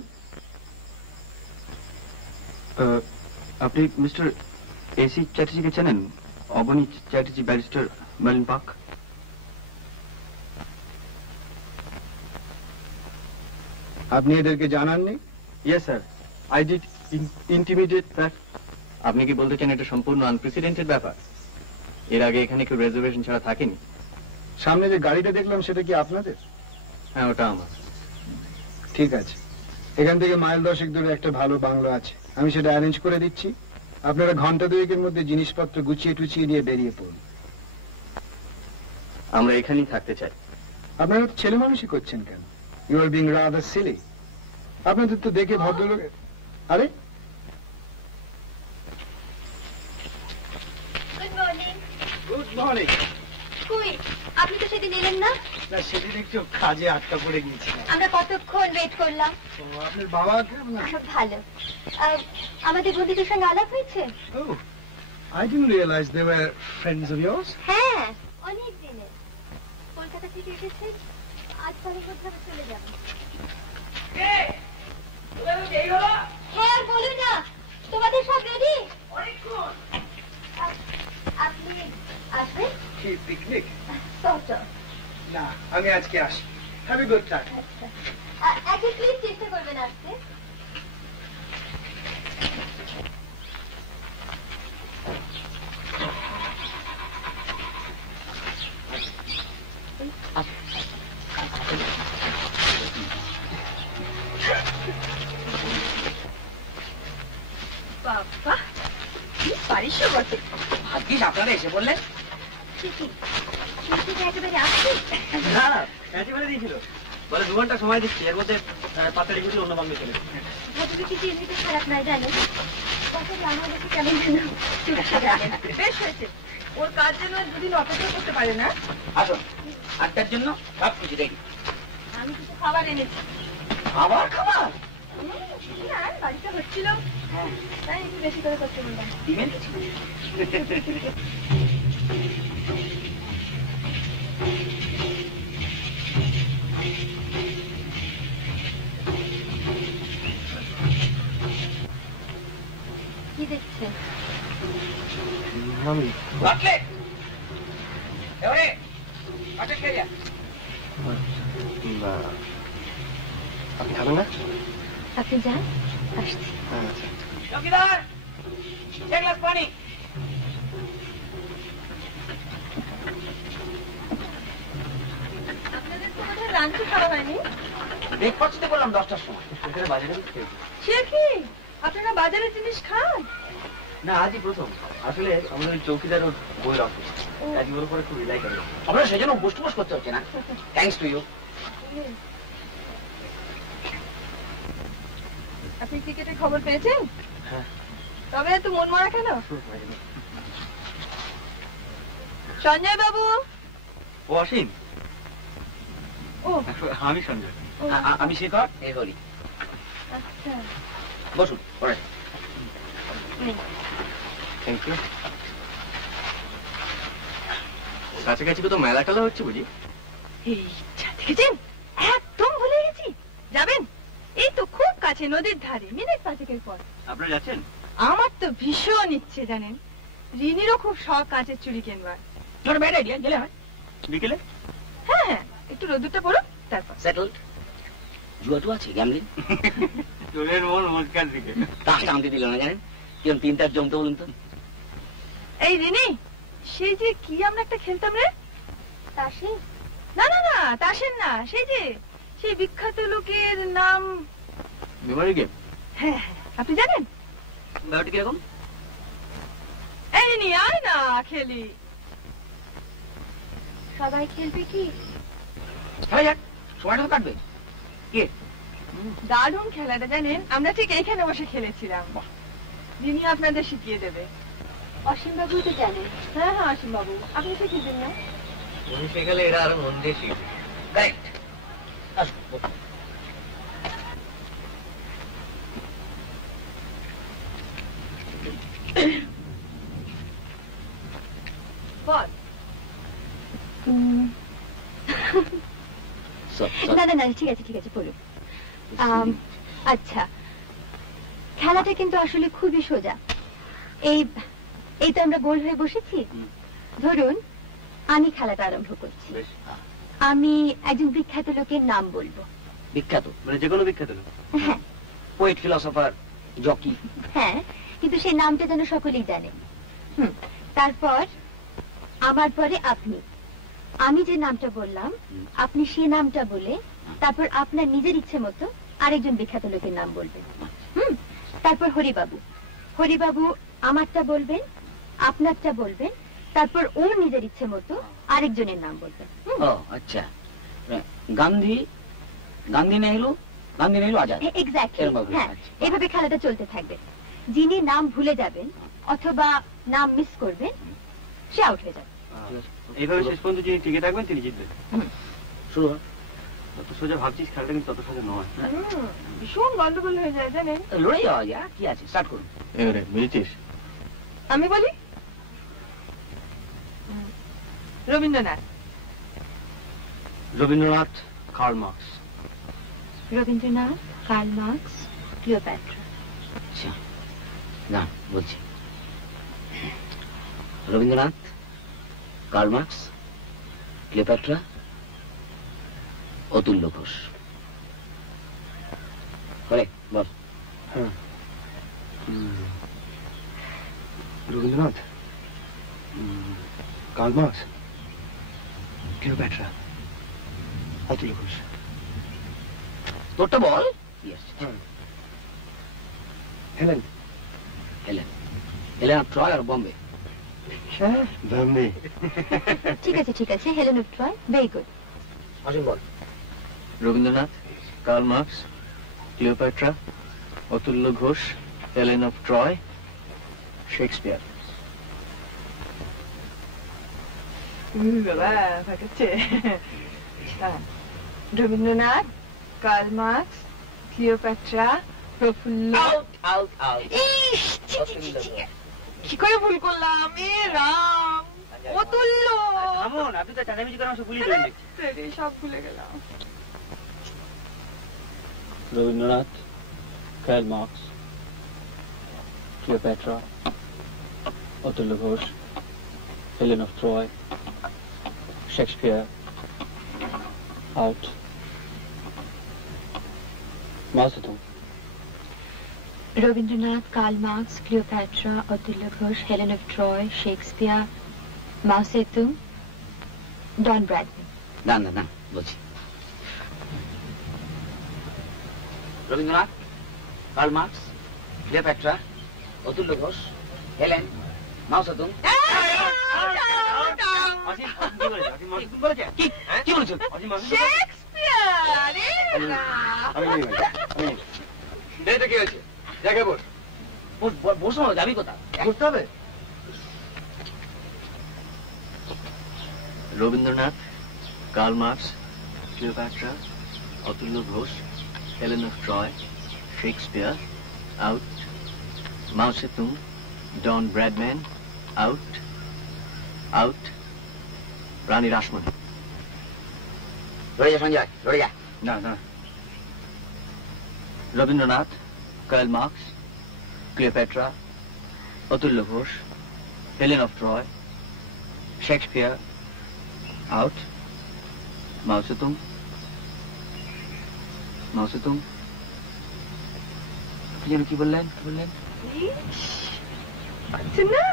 আপনি মিস্টার এসি চ্যাটার্জিকে চেনেন? Abani Chatterjee, barrister, marine park. আপনি এদেরকে জানাননি? Yes sir, I did intimidate that. আপনি কি বলতে চান এটা সম্পূর্ণ আনপ্রেসিডেন্টেড ব্যাপার? এর আগে এখানে কেউ রেজার্ভেশন ছাড়া থাকেনি। সামনে যে গাড়িটা দেখলাম সেটা কি আপনাদের? হ্যাঁ, ওটা আমার। ঠিক আছে, এখান থেকে মাইল 10 দূরে একটা ভালো বাংলো আছে, আমি সেটা অ্যারেঞ্জ করে দিচ্ছি। আপনারা ঘন্টা 2 মধ্যে জিনিসপত্র গুছিয়ে টুছিয়ে নিয়ে বেরিয়ে পড়ুন। আমরা এখানেই থাকতে চাই। আপনারা তো ছেলে মানুষই করছেন কেন? You are being rather silly. আপনাদের তো দেখে ভদ্রলোক। আরে গুড মর্নিং। Good morning. কই আপনি তো সেদিন এলেন না? না, সেদিন একটু কাজে আটকা পড়ে গিয়েছিলাম। আমরা কতক্ষণ ওয়েট করলাম। আপনার বাবা কেমন? ভালো। আমাদের বন্ধুদের সঙ্গে আলাপ হয়েছে? Oh, I didn't realize they were friends of yours. হ্যাঁ, অনেক দিনের। কলকাতা থেকে এসেছেন, আজ পরে কোথাও চলে যাবেন। হ্যাঁ, বলো না, তোমাদের সব রেডি? আপনি আসবেন? কি পিকনিক? না, আমি আজকে আসি। Have a good time. আজকে প্লিজ চেষ্টা করবেন আসতে। বাবা, কি পারিস বটে। ভাগ্যিস আপনারা এসে বললেন। একেবারে আসছি। হ্যাঁ, বলে দিয়েছিল, বলে 2 ঘন্টা সময় দিচ্ছি, এর মধ্যে পাতাড়ি গুলি অন্য বাংলা চলে। ভদ্রলোকটি এমনিতে খারাপ নয় জানেন, আমার কাছে কেমন যেন বেশ হয়েছে, ওর কাজ যেন 2 দিন অপেক্ষা করতে পারে না। আসুন, 8টার জন্য সব কিছু রেডি। আমি কিছু খাবার এনেছি। আবার খাবার? না, বাড়িতে হচ্ছিল, তাই একটু বেশি করে করতে বললাম। দিবেন কিছু? কি দেখছেন? বাটলে এবারে আচ্ছা খেয়ে যা। আপনি খাবেন না? আপনি যান, আসছি। চৌকিদার, 1 গ্লাস পানি। আপনাদের তো বোধহয় লাঞ্চ খাওয়া হয়নি। ব্রেকফাস্টে বললাম 10টার সময়। বাজারে সে কি, আপনারা বাজারের জিনিস খান? না, আজই প্রথম। আসলে আমাদের ওই চৌকিদার ওর বইয়ের অফিস, আজ ওর উপরে খুব রিলাই করে। আপনারা সেজন্য বুস্টুবুস করতে হচ্ছে না। Thanks to you. আপনি ক্রিকেটের খবর পেয়েছেন? হ্যাঁ। তবে এত মন মরা কেন? সঞ্জয় বাবু। ও অসীম? ও, আমি সঞ্জয়। আমি শেখর, এ হরি। আচ্ছা, বসুন, পড়ে। Thank you. কাছাকাছি তো মেলা টেলা হচ্ছে বুঝি? এই দেখেছেন, একদম ভুলে গেছি। যাবেন? এই তো খুব কাছে, নদীর ধারে, মিনিট 5 পর। আপনারা যাচ্ছেন? আমার তো ভীষণ ইচ্ছে জানেন, রিনিরও খুব শখ কাঁচের চুড়ি কেনবার। তোর ব্যাড আইডিয়া, গেলে হয়। বিকেলে? হ্যাঁ হ্যাঁ, একটু রোদুরটা পড়ো, তারপর সেটলড। জুয়া টু আছে, গ্যামলিং। তোদের মন মুস্কান দিকে। তাসটা আনতে দিল না জানেন, কিরম 3-4 জমতে বলুন তো। এই রিনি, সেই যে কি আমরা একটা খেলতাম রে? তাসে? না না না, তাসের না, সেই বিখ্যাত লোকের নাম। Memory game? হ্যাঁ হ্যাঁ, আপনি জানেন? ব্যাপারটা কিরকম? এই রিনি, আয় না খেলি। সবাই খেলবে কি? হ্যাঁ যাক, সময়টা তো কাটবে। কে? দারুণ খেলাটা জানেন, আমরা ঠিক এইখানে বসে খেলেছিলাম। রিনি আপনাদের শিখিয়ে দেবে। অসীম বাবু তো জানেন। হ্যাঁ হ্যাঁ, অসীম বাবু, আপনি শিখিয়েছেন না? উনি শিখালে এরা আরো মন দিয়ে শিখবে। কারেক্ট। আসুন। বল। না না না, ঠিক আছে ঠিক আছে, বলুন। আচ্ছা, খেলাটা কিন্তু আসলে খুবই সোজা। এই এই তো আমরা গোল হয়ে বসেছি। ধরুন আমি খেলাটা আরম্ভ করছি। আমি একজন বিখ্যাত লোকের নাম বলবো। বিখ্যাত মানে যে কোনো বিখ্যাত লোক? হ্যাঁ। Poet, philosopher, jockey? হ্যাঁ, কিন্তু সেই নামটা যেন সকলেই জানে। তারপর আমার পরে আপনি, আমি যে নামটা বললাম আপনি সেই নামটা বলে তারপর আপনার নিজের ইচ্ছে মতো আরেকজন বিখ্যাত লোকের নাম বলবেন। তারপর হরিবাবু, হরিবাবু আমারটা বলবেন, আপনারটা বলবেন, তারপর ওর নিজের ইচ্ছে মতো আরেকজনের নাম বলবেন। ও আচ্ছা, গান্ধী, গান্ধী নেহরু, গান্ধী নেহরু আজাদ। এক্স্যাক্টলি, হ্যাঁ। এভাবে খেলাটা চলতে থাকবে। যিনি নাম ভুলে যাবেন অথবা নাম মিস করবেন সে আউট হয়ে যাবে। এইভাবে শেষ পর্যন্ত যিনি টিকে থাকবেন তিনি জিতবেন। শুরু হয়। তত সোজা ভাবছিস, খেলাটা কিন্তু তত সোজা নয়। ভীষণ গন্ডগোল হয়ে যায় জানেন। লড়াই যাওয়া যায়, কি আছে, স্টার্ট করুন। এবারে বুঝেছিস? আমি বলি Rabindranath. Rabindranath, Karl Marx. Rabindranath, Karl Marx, Cleopatra. আচ্ছা না, বলছি Rabindranath, Karl Marx, Cleopatra, Atulya Ghosh. বল। Rabindranath, Karl Marx, Cleopatra, Atulya Ghosh. তোরটা বল। Helen. Helen, Helen of Troy আর বম্বে। বম্বে। ঠিক আছে, ঠিক আছে, Helen of Troy, very good. আসুন বল। Rabindranath, Karl Marx, Cleopatra, Atulya Ghosh, Helen of Troy, Shakespeare. বাবা ফাটাচ্ছে। Rabindranath, Karl Marx, Cleopatra, Prafulla. কি করে ভুল করলাম? রাম, অতুল্য। আপনি তো চাঁদামিজি করে আমাকে ভুলিয়ে দেবেন। সব ভুলে গেলাম। Rabindranath, Karl Marx, Cleopatra, Atulya Ghosh, Helen of Troy, Shakespeare, out, Mao Zedong. Rabindranath, Karl Marx, Cleopatra, Atulya Ghosh, Helen of Troy, Shakespeare, Mao Zedong, Don Bradman. না না না, বলছি Rabindranath, Karl Marx, Cleopatra, Atulya Ghosh, Helen, Mao Zedong. কি বলেছেন? কি হয়েছে? জায়গায় বস। বসো, যাবি কোথায়? বসতে হবে। Rabindranath, Karl Marx, Cleopatra, Atulya Ghosh, Helen of Troy, Shakespeare, out, Mao Zedong, Don Bradman, out, out, Rani Rashmoni. লড়ে যা সঞ্জয়, লড়ে যা। না না। Rabindranath, Karl Marx, Cleopatra, Atulya Ghosh, Helen of Troy, Shakespeare, out, Mao Zedong, মাও জেদুং। আপনি যেন কি বললেন? কি বললেন? আচ্ছা না,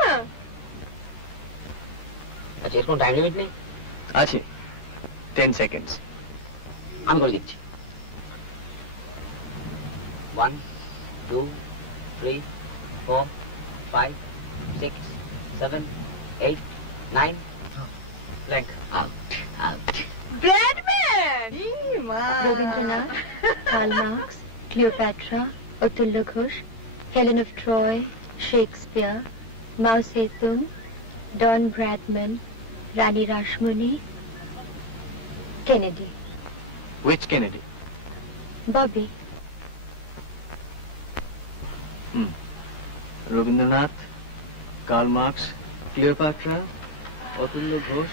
আচ্ছা, এর কোনো টাইম লিমিট নেই? আছে, 10 seconds। আমি করে দিচ্ছি। 1 2 3 4 5 6 7 8 9 blank. Out, out. Bradman. Rabindranath, Karl Marx, Cleopatra, Atulya Ghosh, Helen of Troy, Shakespeare, Mao Zedong, Don Bradman, Rani Rashmoni, Kennedy. Which Kennedy? Bobby. Rabindranath, Karl Marx, Cleopatra, Atulya Ghosh,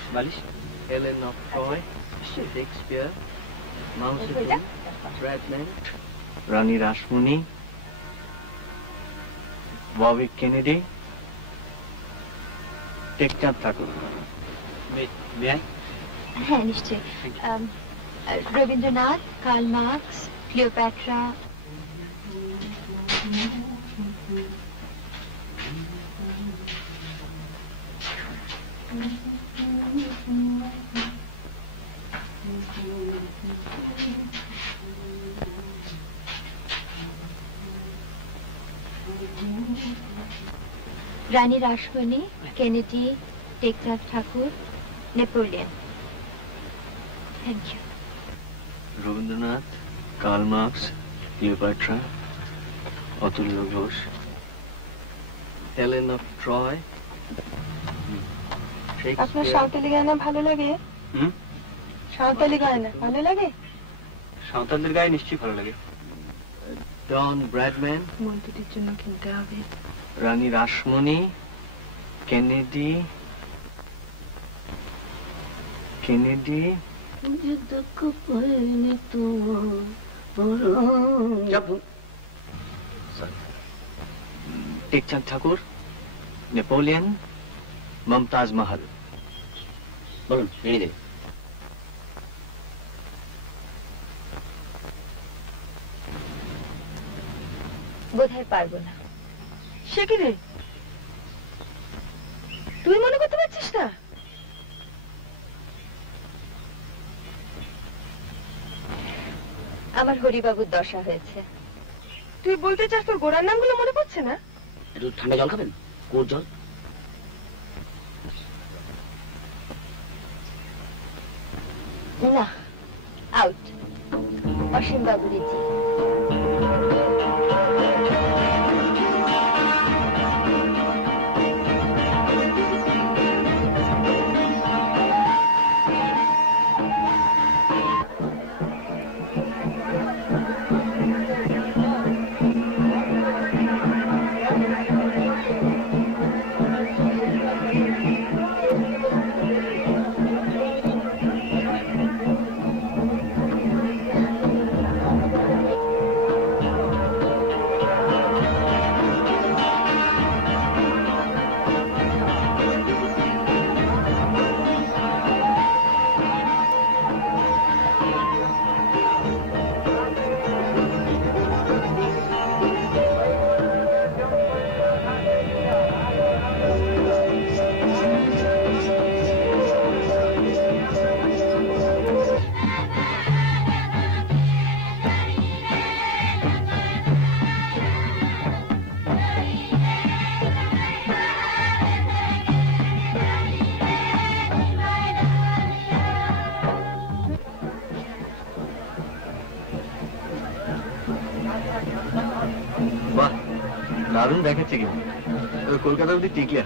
Helen of Troy, Shakespeare, Mao Zedong, Bradman, Rani Rashmoni, Bobby Kennedy, Tekchand Thakur. হ্যাঁ নিশ্চয়ই। Rabindranath, Karl Marx, Cleopatra, Rani Rashmoni, Kennedy, Tekchand Thakur, Napoleon. Thank you. Rabindranath, Karl Marx, Cleopatra, Atulya Ghosh, Helen of Troy. আপনার Santali Guyana ভালো লাগে? Santali Guyana ভালো লাগে? সাঁওতালদের গায়ে নিশ্চয়ই ভালো লাগে। ডন ব্র্যাডম্যান, মন্ত্রীর জন্য কিনতে হবে। রানী রাসমণি, কেনেডি, টেকচাঁদ ঠাকুর, নেপোলিয়ন, মমতাজ মহল। বলুন, রেডি দে। বোধহয় পারবো না। সে কি রে, তুই মনে করতে পারছিস না? আমার হরিবাবুর দশা হয়েছে। তুই বলতে চাস তোর গোড়ার নামগুলো মনে পড়ছে না? একটু ঠান্ডা জল খাবেন? কোর জল। না, আউট। অসীম বাবুরি জি। দারুণ দেখাচ্ছে কিন্তু। কলকাতা অব্দি টিকলিয়া।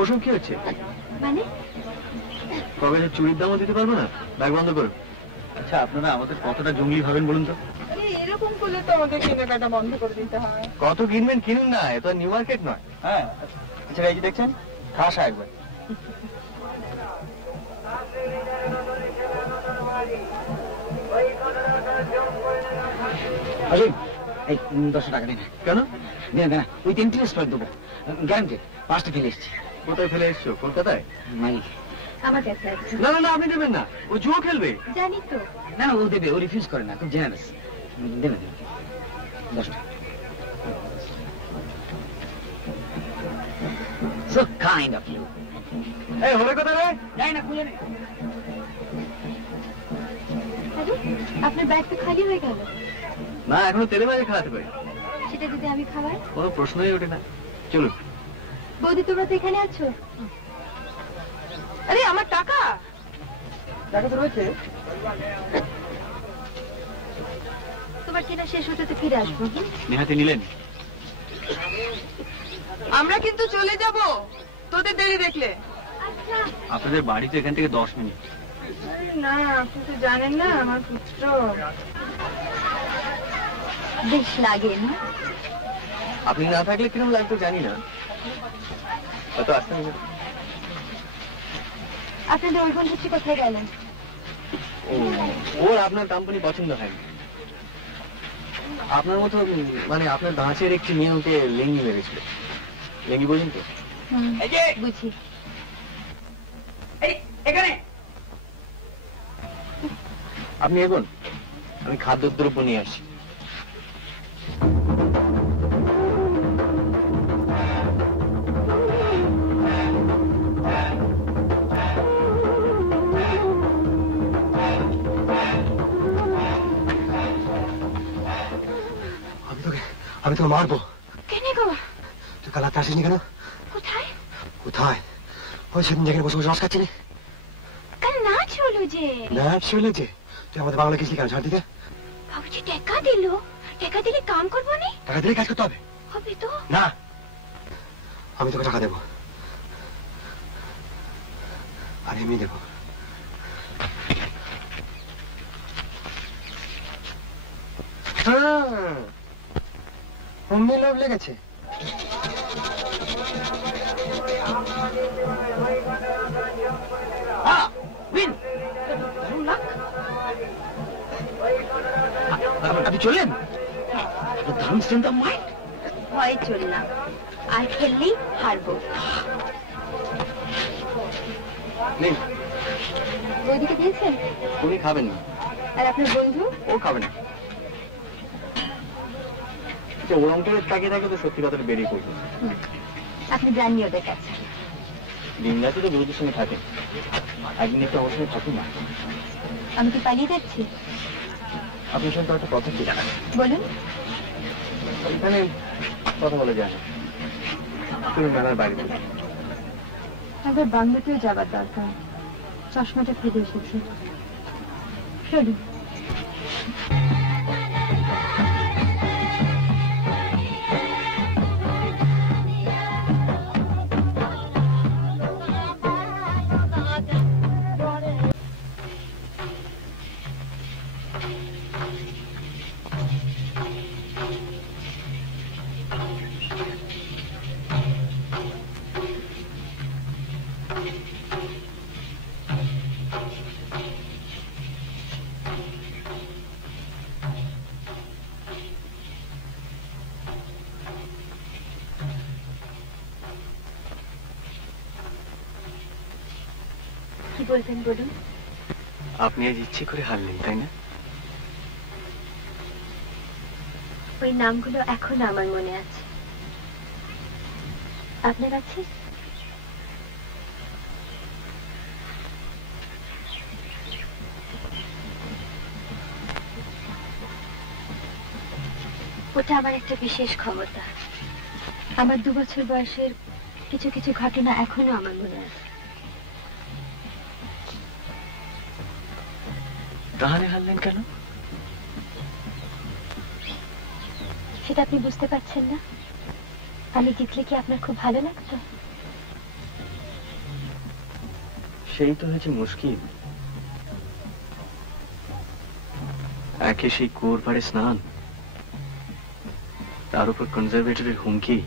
ওসব কি হচ্ছে? মানে কবে চুরির দামও দিতে পারবো না? ব্যাগ বন্ধ করো। আচ্ছা, আপনারা আমাদের কতটা জঙ্গলি ভাবেন বলুন তো? এরকম করলে তো আমাদের কেনাকাটা বন্ধ করে দিতে হয়। কত কিনবেন কিনুন না, এত নিউ মার্কেট নয়। হ্যাঁ, আচ্ছা এই যে দেখছেন, খাসা একবার। এই 10 টাকা নেই। কেন? না, উইথ ইন্টারেস্ট করে দেবো, গ্যারান্টি। 5টা ফেলে এসছি। কোথায় ফেলে এসছো? কলকাতায়? নাই, আমার কাছে আছে। না না না, আপনি দেবেন না, ও জুয়ো খেলবে। জানি তো। না ও দেবে, ও রিফিউজ করে না, খুব জেনারেস। দেবে 10 টাকা। So kind of you. এই হলে কোথায় রে? যাই না, খুলে নে। আপনার ব্যাগ তো খালি হয়ে গেল। না, এখনো তেলে বাজে খাওয়াতে পারি। সেটা যদি আমি খাওয়াই? কোনো প্রশ্নই ওঠে না। চলুন। বৌদি, তোমরা তো এখানে আছো। আরে আমার টাকা টাকা তো রয়েছে। তোমার কেনা শেষ হতে তো ফিরে আসবো। নেহাতি নিলেন? আমরা কিন্তু চলে যাব তোদের দেরি দেখলে। আপনাদের বাড়ি তো এখান থেকে 10 মিনিট। আরে না, আপনি তো জানেন না আমার পুত্র। বেশ লাগে না? আপনি না থাকলে কিরকম লাগতো জানি না, হয়তো আসতে হবে। আপনাদের ওই বন্ধুটি কোথায় গেলেন? ওর আপনার কোম্পানি পছন্দ হয়নি। আপনার মতো মানে আপনার দাঁচের একটি মেয়ে ওকে লেঙ্গি মেরেছিল। লেঙ্গি বোঝেন তো? বুঝি। এখানে আপনি এগোন, আমি খাদ্যদ্রব্য নিয়ে আসি। আমি তোকে মারবো। কেন গো? তুই কাল রাতে আসিসনি কেন? কোথায়? কোথায়? ওই সেদিন যেখানে বসে বসে রস খাচ্ছিলি। কাল নাচ হলো যে। নাচ হয়েছে? তুই আমাদের বাংলা গেছিলি কেন ছাড় দিতে? বাবুজি টাকা দিল, টাকা দিলে কাম করবো নি? টাকা দিলে কাজ করতে হবে? হবে তো। না, আমি তোকে টাকা দেবো, আর এমনি দেবো। হ্যাঁ, অমনি লোভ লেগেছে। আপনি চললেন? দারুণ স্ট্রেংথ অফ মাইন্ড। ভয় চললাম, আর খেললেই হারবো। ওইদিকে দিয়েছেন? উনি খাবেন না। আর আপনার বন্ধু? ও খাবে না। ওরম করে তাকিয়ে থাকে তো সত্যি কথাটা বেরিয়ে পড়বে। আপনি জাননি ওদের কাছে। দিন রাতে তো বন্ধুদের সঙ্গে থাকে, একদিন একটু আমার সঙ্গে থাকুন না। আমি কি পালিয়ে যাচ্ছি? আপনার সঙ্গে একটা কথা ছিল। বলুন। এখানে কথা বলা যায় না, তুমি মেলার বাইরে বলছি। একবার বাংলাতেও যাবার দরকার, চশমাটা ফেলে এসেছি। চলুন। কি বলবেন বলুন। আপনি আজ ইচ্ছে করে হারলেন, তাই না? ওই নামগুলো এখনো আমার মনে আছে। আপনার আছে? ওটা আমার একটা বিশেষ ক্ষমতা। আমার 2 বছর বয়সের কিছু কিছু ঘটনা এখনো আমার মনে আছে। তাহলে হারলেন কেন? সেটা আপনি বুঝতে পারছেন না? আমি জিতলে কি আপনার খুব ভালো লাগতো? সেই তো হয়েছে মুশকিল। একে সেই কুয়োর পাড়ে স্নান, তার উপর কনজারভেটরের হুমকি,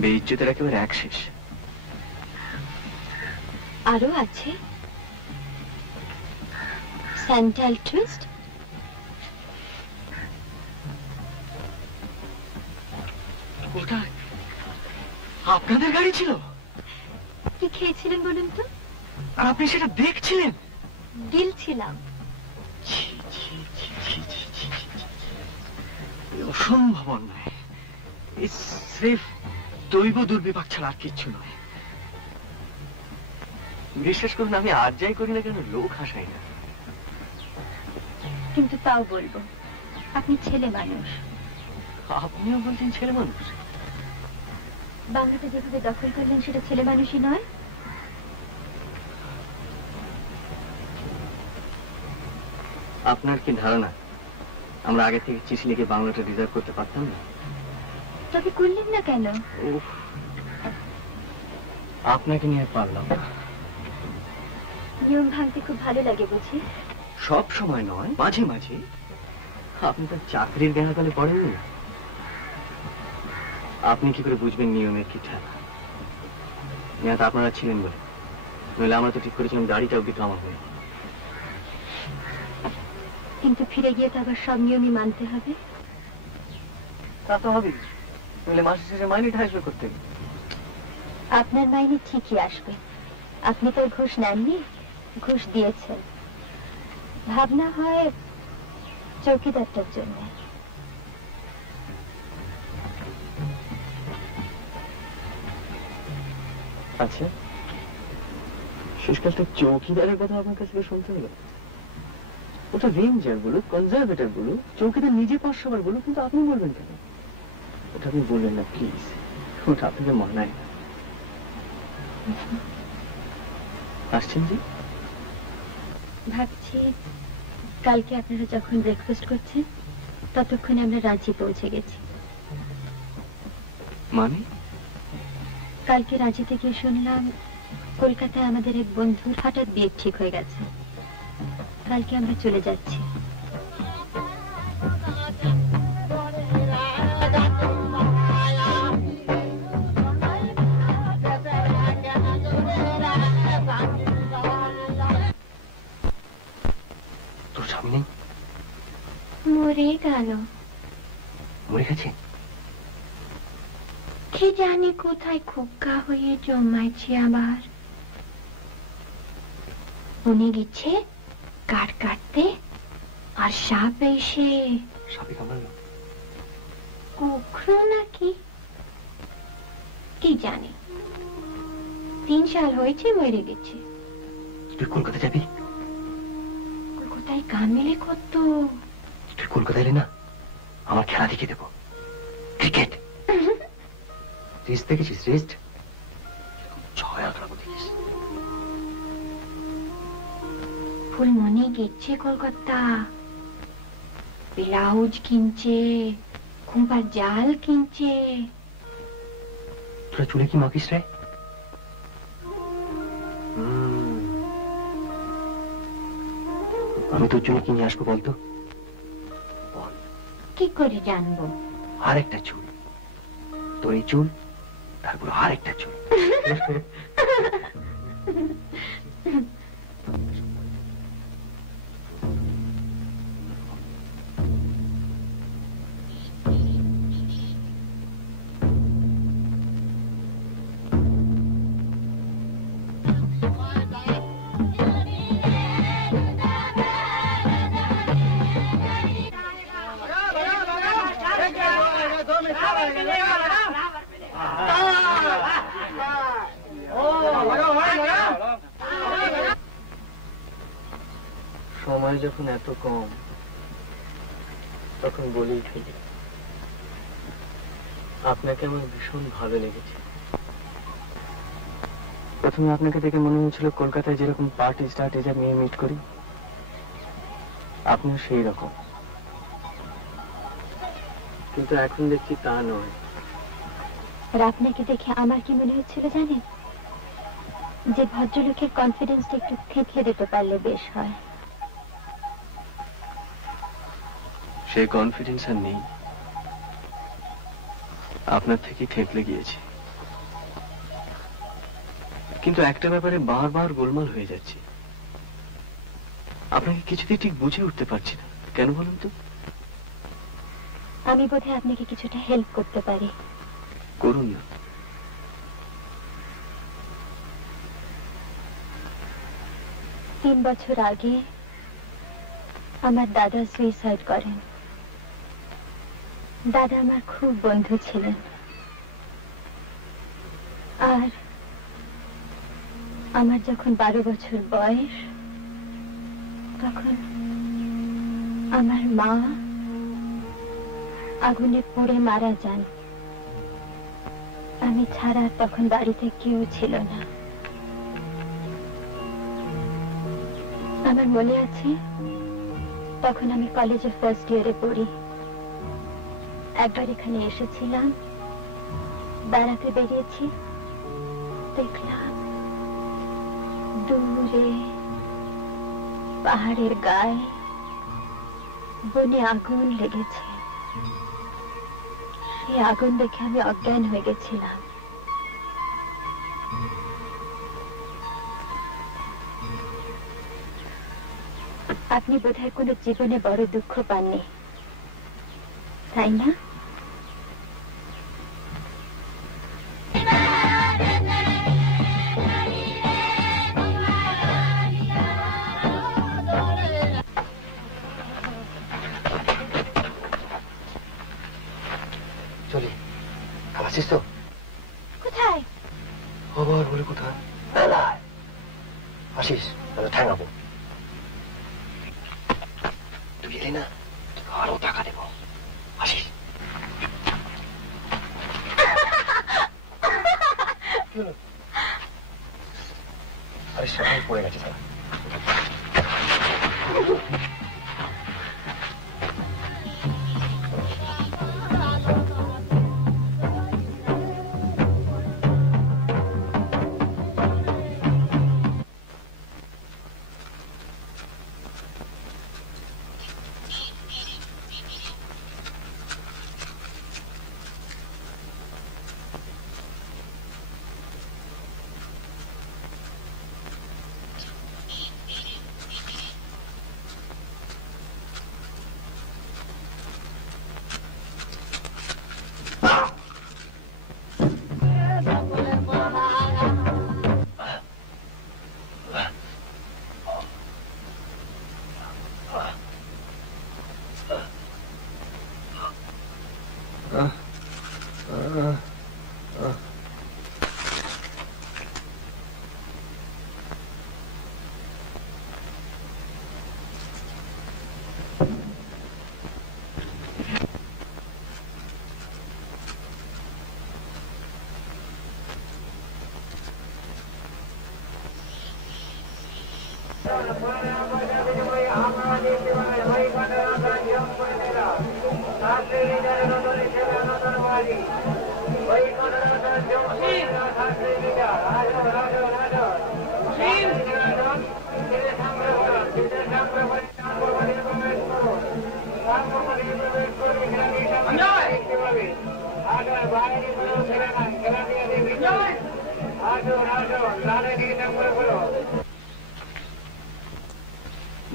বেইজ্জতের একেবারে এক শেষ। আরো আছে স্যান্ডাল টুইস্ট। ওটা আপনাদের গাড়ি ছিল? কি খেয়েছিলেন বলুন তো? আর আপনি সেটা দেখছিলেন? গিলছিলাম। অসম্ভব অন্যায়। স্রেফ দৈব দুর্বিপাক ছাড়া আর কিচ্ছু নয়। বিশ্বাস করুন, আমি আজ যাই করি না কেন লোক হাসাই না। কিন্তু তাও বলবো, আপনি ছেলে মানুষ। আপনিও বলছেন ছেলে মানুষ? বাংলাটা যেভাবে দখল করলেন সেটা ছেলে মানুষই নয়। আপনার কি ধারণা আমরা আগে থেকে চিঠি লিখে বাংলাটা রিজার্ভ করতে পারতাম না? তবে করলেন না কেন? আপনাকে নিয়ে পারলাম না। নিয়ম ভাঙতে খুব ভালো লাগে বুঝি? সব সময় নয়, মাঝে মাঝে। আপনি তো চাকরির বেহাকালে পড়েননি। আপনি কি করে বুঝবেন নিয়মের কি ঠেলা? নেহাত আপনারা ছিলেন বলে, নইলে আমরা তো ঠিক করেছিলাম দাড়িটা অব্দি কামাল হয়ে। কিন্তু ফিরে গিয়ে তো আবার সব নিয়মই মানতে হবে। তা তো হবে, তাহলে মাসের শেষে মাইনেটা আসবে করতে। আপনার মাইনে ঠিকই আসবে। আপনি তো ঘুষ নেননি, ঘুষ দিয়েছেন। ভাবনা হয় চৌকিদারটার জন্য। আচ্ছা, শেষকালটা চৌকিদারের কথা আপনার কাছে শুনতে হলো? ওটা রেঞ্জার বলুক, কনজারভেটর বলুক, চৌকিদার নিজে 500 বার বলুক, কিন্তু আপনি বলবেন কেন? ওটা আপনি বলবেন না প্লিজ, ওটা আপনাকে মানায় না। আসছেন জি? ভাবছি কালকে আপনারা যখন ব্রেকফাস্ট করছেন ততক্ষণে আমরা রাঁচি পৌঁছে গেছি। মানে? কালকে রাঁচি থেকে শুনলাম কলকাতায় আমাদের এক বন্ধুর হঠাৎ বিয়ে ঠিক হয়ে গেছে। কালকে আমরা চলে যাচ্ছি। তোর স্বামী নেই? মরে গেল। মরে গেছে? কি জানি কোথায় খোকা হয়ে জন্মাইছে আবার। উনি গেছে কাঠ কাটতে, আর সাপ এসে সাপে কামড়ালো? কুকুর নাকি কি জানি, 3 সাল হয়েছে মরে গেছে। তুই কলকাতা যাবি? কলকাতায় গান মেলে কত। তুই কলকাতা এলে না আমার খেলা দেখিয়ে দেবো, ক্রিকেট। রেস্ট দেখেছিস? রেস্ট 6 আঁকড়াবো দেখিস। ফুলমণি গেছে কলকাতা, ব্লাউজ কিনছে, খুম্পার জাল কিনছে। তোরা চুলে কি মাখিস রে? আমি তোর জন্য কিনে আসবো বলতো? বল। কি করে জানবো? আর একটা চুল, তোর এই চুল, তারপর আর একটা চুল। সময় যখন এত কম তখন বলেই ফেলি, আপনাকে আমার ভীষণ ভালো লেগেছে। প্রথমে আপনাকে দেখে মনে হয়েছিল কলকাতায় যেরকম পার্টি স্টার্টিজার নিয়ে মিট করি, আপনিও সেই রকম। কিন্তু এখন দেখছি তা নয়। আর আপনাকে দেখে আমার কি মনে হচ্ছিল জানেন? যে ভদ্রলোকের কনফিডেন্সটা একটু থেতলে দিতে পারলে বেশ হয়। সেই কনফিডেন্স আর নেই, আপনার থেকে থেতলে গিয়েছে। কিন্তু একটা ব্যাপারে বারবার গোলমাল হয়ে যাচ্ছে, আপনাকে কিছুতেই ঠিক বুঝে উঠতে পারছি না। কেন বলুন তো? আমি বোধহয় আপনাকে কিছুটা হেল্প করতে পারি। করুন না। তিন বছর আগে আমার দাদা সুইসাইড করেন। দাদা আমার খুব বন্ধু ছিলেন, আর আমার যখন 12 বছর বয়স তখন আমার মা আগুনে পুড়ে মারা যান। আমি ছাড়া তখন বাড়িতে কেউ ছিল না। আমার মনে আছে তখন আমি কলেজে ফার্স্ট ইয়ারে পড়ি। একবার এখানে এসেছিলাম, বেড়াতে বেরিয়েছি, দেখলাম দূরে পাহাড়ের গায়ে বনে আগুন লেগেছে। সেই আগুন দেখে আমি অজ্ঞান হয়ে গেছিলাম। আপনি বোধহয় কোনো জীবনে বড় দুঃখ পাননি, তাই না? আবার বলে কোথায়? আসিস, তাহলে ঠ্যাঙাবো। তুই এলি না, আরো টাকা দেবো। আসিস। আরে সবাই পড়ে গেছে সারা।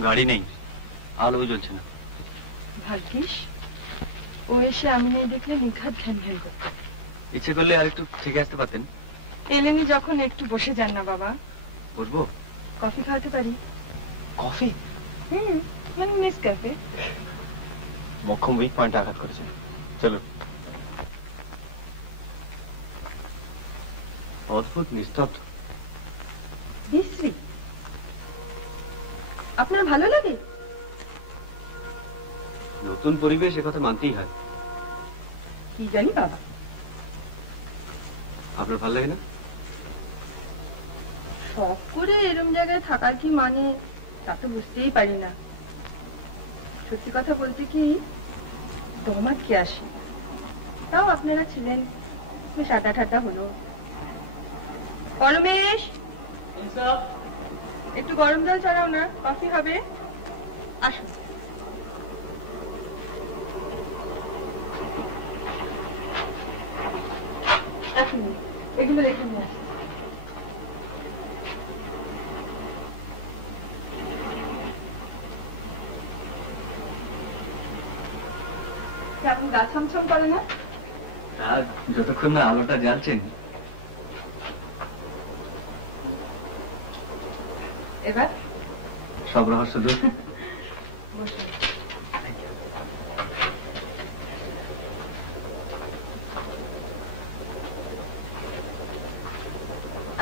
গাড়ি নেই, আলো জ্বলছে না। ভাগ্যিস ও এসে আমি নেই দেখলে নিঘাত ঘ্যান ঘ্যান করতে। ইচ্ছে করলে আর একটু থেকে আসতে পারতেন। এলেনি যখন একটু বসে যান না বাবা। বসবো? কফি খাওয়াতে পারি। কফি? মানে নেসক্যাফে। মক্ষম উইক পয়েন্টে আঘাত করেছে। চলো। অদ্ভুত নিস্তব্ধ। বিশ্রী। আপনার ভালো লাগে? নতুন পরিবেশ, কথা মানতেই হয়। কি জানি বাবা। আপনার ভালো লাগে না? শখ করে এরম জায়গায় থাকার কি মানে তা তো বুঝতেই পারি না। সত্যি কথা বলতে কি দম আটকে আসি। তাও আপনারা ছিলেন, বেশ আড্ডা ঠাড্ডা হলো। পরমেশ, একটু গরম জল ছাড়াও না, কফি হবে। আসুন। এগুলো রেখে নিয়ে আসুন। আপনি গা ছমছম করে না? যতক্ষণ না আলোটা জ্বালছেন। এবার সব রহস্য দূর।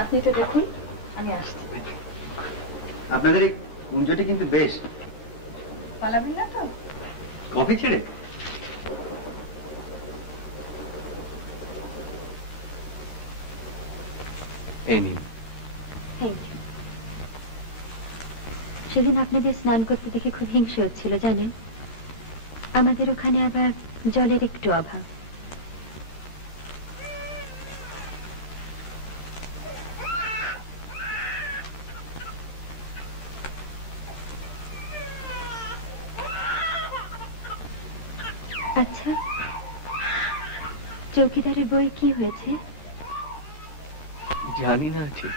আপনি এটা দেখুন, আমি আসছি। আপনাদের এই কুঞ্জটি কিন্তু বেশ। পালাবেন না তো? কফি ছেড়ে? এই নিন। সেদিন আপনাদের স্নান করতে দেখে খুব হিংসে হচ্ছিল জানেন। আমাদের ওখানে আবার জলের একটু অভাব। আচ্ছা, চৌকিদারের বই কি হয়েছে? জানি না ঠিক।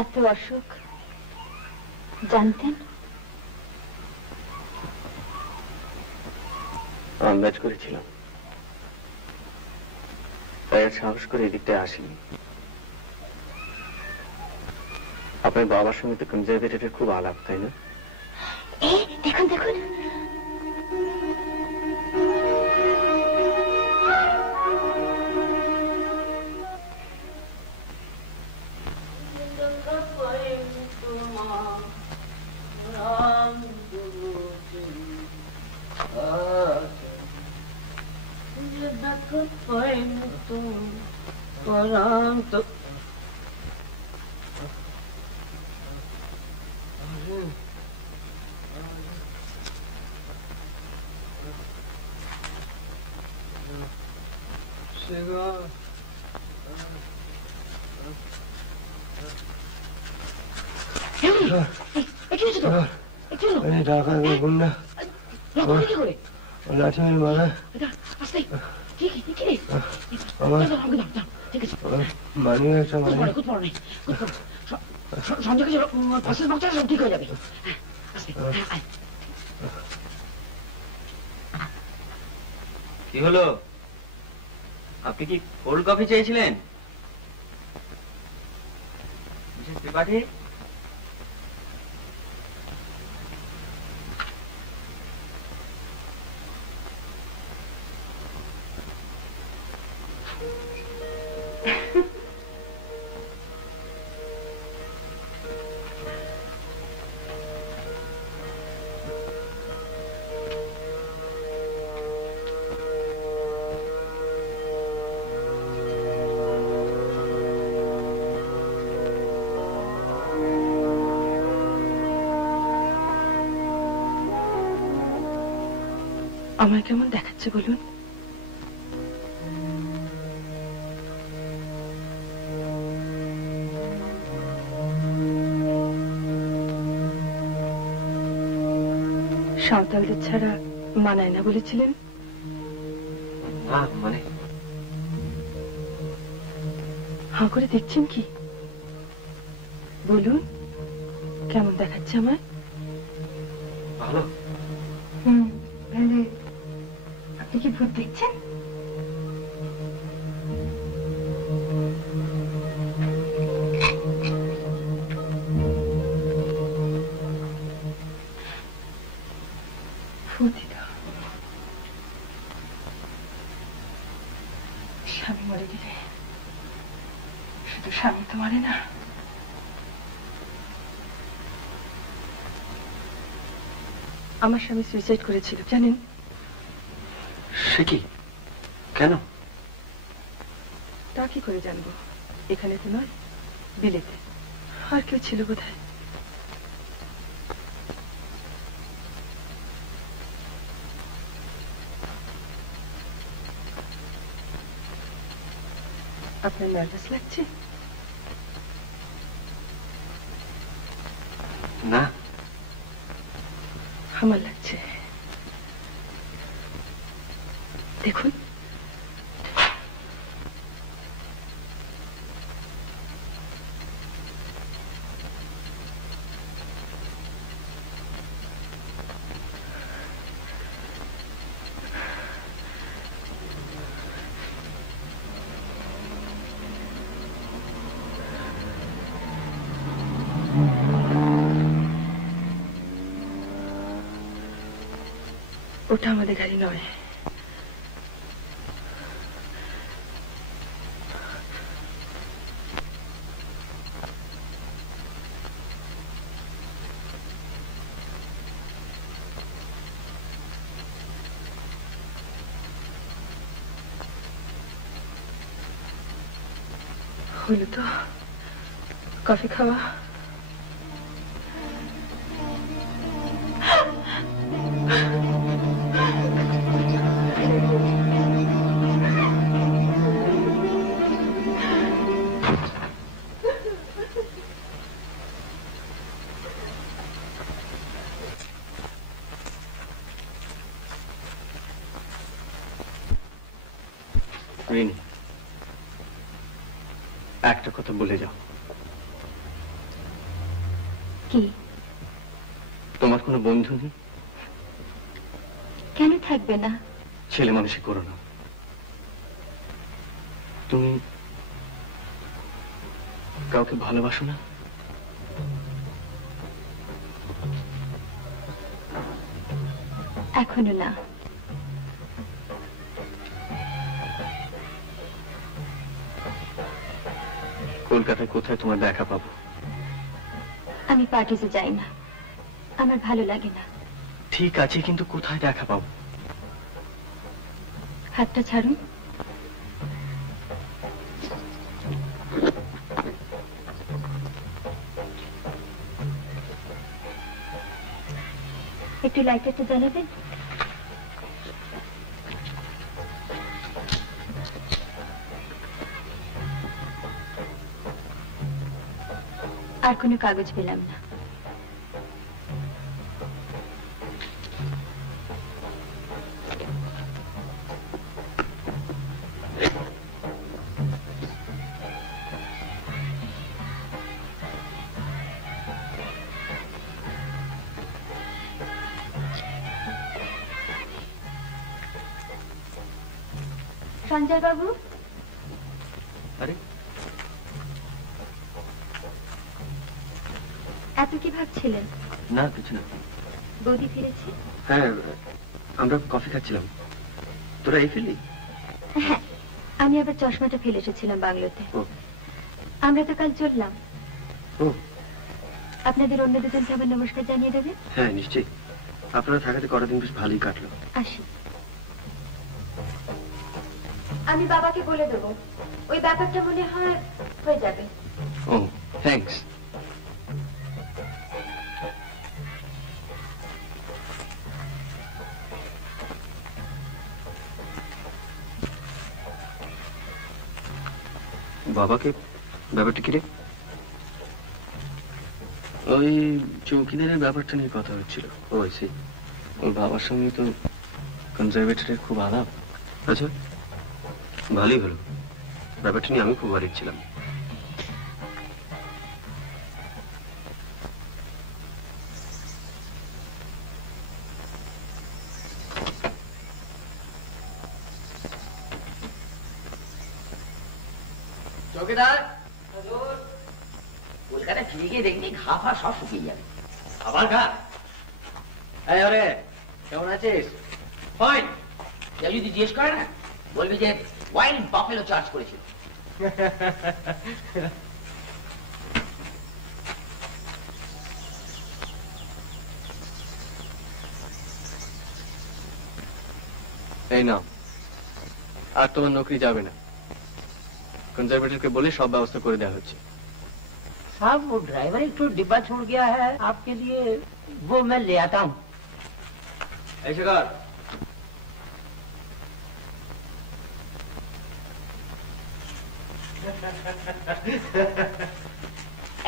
এত অসুখ জানতেন? আন্দাজ করেছিলাম, তাই আর সাহস করে এদিকটায় আসিনি। আপনার বাবার সঙ্গে তো কনজারভেটরের খুব আলাপ, তাই না? দেখুন দেখুন, লাঠি মেরে মারায় মানি একটা ঠিক হয়ে যাবে। কি হলো? আপনি কি কোল্ড কফি চেয়েছিলেন? ত্রিপাঠী, আমার কেমন দেখাচ্ছে বলুন? সাঁওতালদের ছাড়া মানায় না বলেছিলেন। মানে হাঁ করে দেখছেন কি? বলুন কেমন দেখাচ্ছে আমায়? ভালো। আপনি কি ভূত দেখছেন? স্বামী মরে গেলে শুধু স্বামী তো মরে না, আমার স্বামী সুইসাইড করেছিল জানেন? সে কি? কেন? তা কি করে জানবো? এখানে তো নয়, বিলেতে। আর কেউ ছিল বোধহয়। আপনার নার্ভাস লাগছে? না, আমার লাগছে। দেখুন ওটা আমাদের গাড়ি নয়। হলো তো কফি খাওয়া। একটা কথা বলে যাও। কি? তোমার কোনো বন্ধু নেই? কেন থাকবে না? ছেলে মানুষই করো না। তুমি কাউকে ভালোবাসো না? এখনো না। কলকাতায় কোথায় তোমার দেখা পাবো? আমি পার্টিতে যাই না, আমার ভালো লাগে না। ঠিক আছে, কিন্তু কোথায় দেখা পাবো? হাতটা ছাড়ুন। একটু লাইটারটা জ্বালাবেন? আর কোনো কাগজ পেলাম না। সঞ্জয় বাবু, আরে এত কি ভাবছিলেন? না, কিছু না। বৌদি ফিরেছে? হ্যাঁ, আমরা কফি খাচ্ছিলাম। তোরা এই ফেললি? হ্যাঁ, আমি আবার চশমাটা ফেলে এসেছিলাম বাংলোতে। ও। আমরা তো কাল চললাম। ও। আপনাদের অন্য দুজনকে আবার নমস্কার জানিয়ে দেবেন? হ্যাঁ, নিশ্চয়ই। আপনারা থাকাতে কটা দিন বেশ ভালোই কাটলো। আসি। আমি বাবাকে বলে দেবো, ওই ব্যাপারটা মনে হয় হয়ে যাবে। ও, থ্যাঙ্কস। বাবাকে ব্যাপারটা কি রে? ওই চৌকিদারের ব্যাপারটা নিয়ে কথা হচ্ছিল। ও সেই ওর বাবার সঙ্গে তো কনজারভেটরের খুব আলাপ। আচ্ছা, ভালোই হলো। ব্যাপারটা নিয়ে আমি খুব ওয়ারিড ছিলাম। চৌকিদার, কলকাতায় ফিরে গিয়ে দেখবি ঘা ফা সব শুকিয়ে যাবে। আবার ঘা? এই ওরে, কেমন আছিস? ফাইন। কেউ যদি জিজ্ঞেস করে না, বলবি যে ওয়াইল্ড বাফেলো চার্জ করেছিল। এই নাও, আর তোমার নৌকরি যাবে না। कंजर्वेटर के बोले सब व्यवस्था कर दिया হচ্ছে। साहब, वो ड्राइवर एक तो डिब्बा छोड़ गया है आपके लिए, वो मैं ले आता हूँ। ऐसे कर।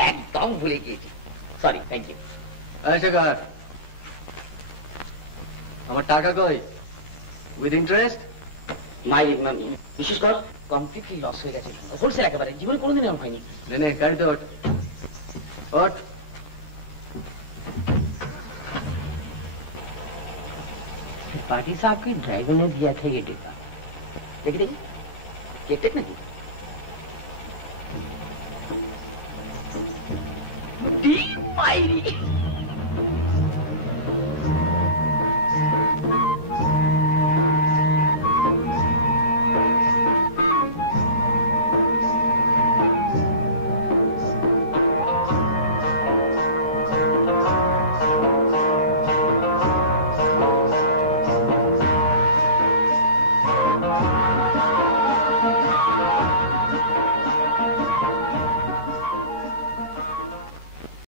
একদম ভুলে গিয়েছি, সরি, থ্যাংক ইউ। ऐसे कर। আমার টাকা কই? With interest? মাই বিশেষ কর কমপ্লিটলি লস হয়ে গেছে, হোলসেল একেবারে, জীবনে কোনোদিন এমন হয়নি। নে গাড়ি তো ওঠ ওঠ। पार्टी साहब की ड्राइवर ने दिया था ये डिब्बा। দেখি দেখি, কেক টেক নাকি? ডিপ মাইরি।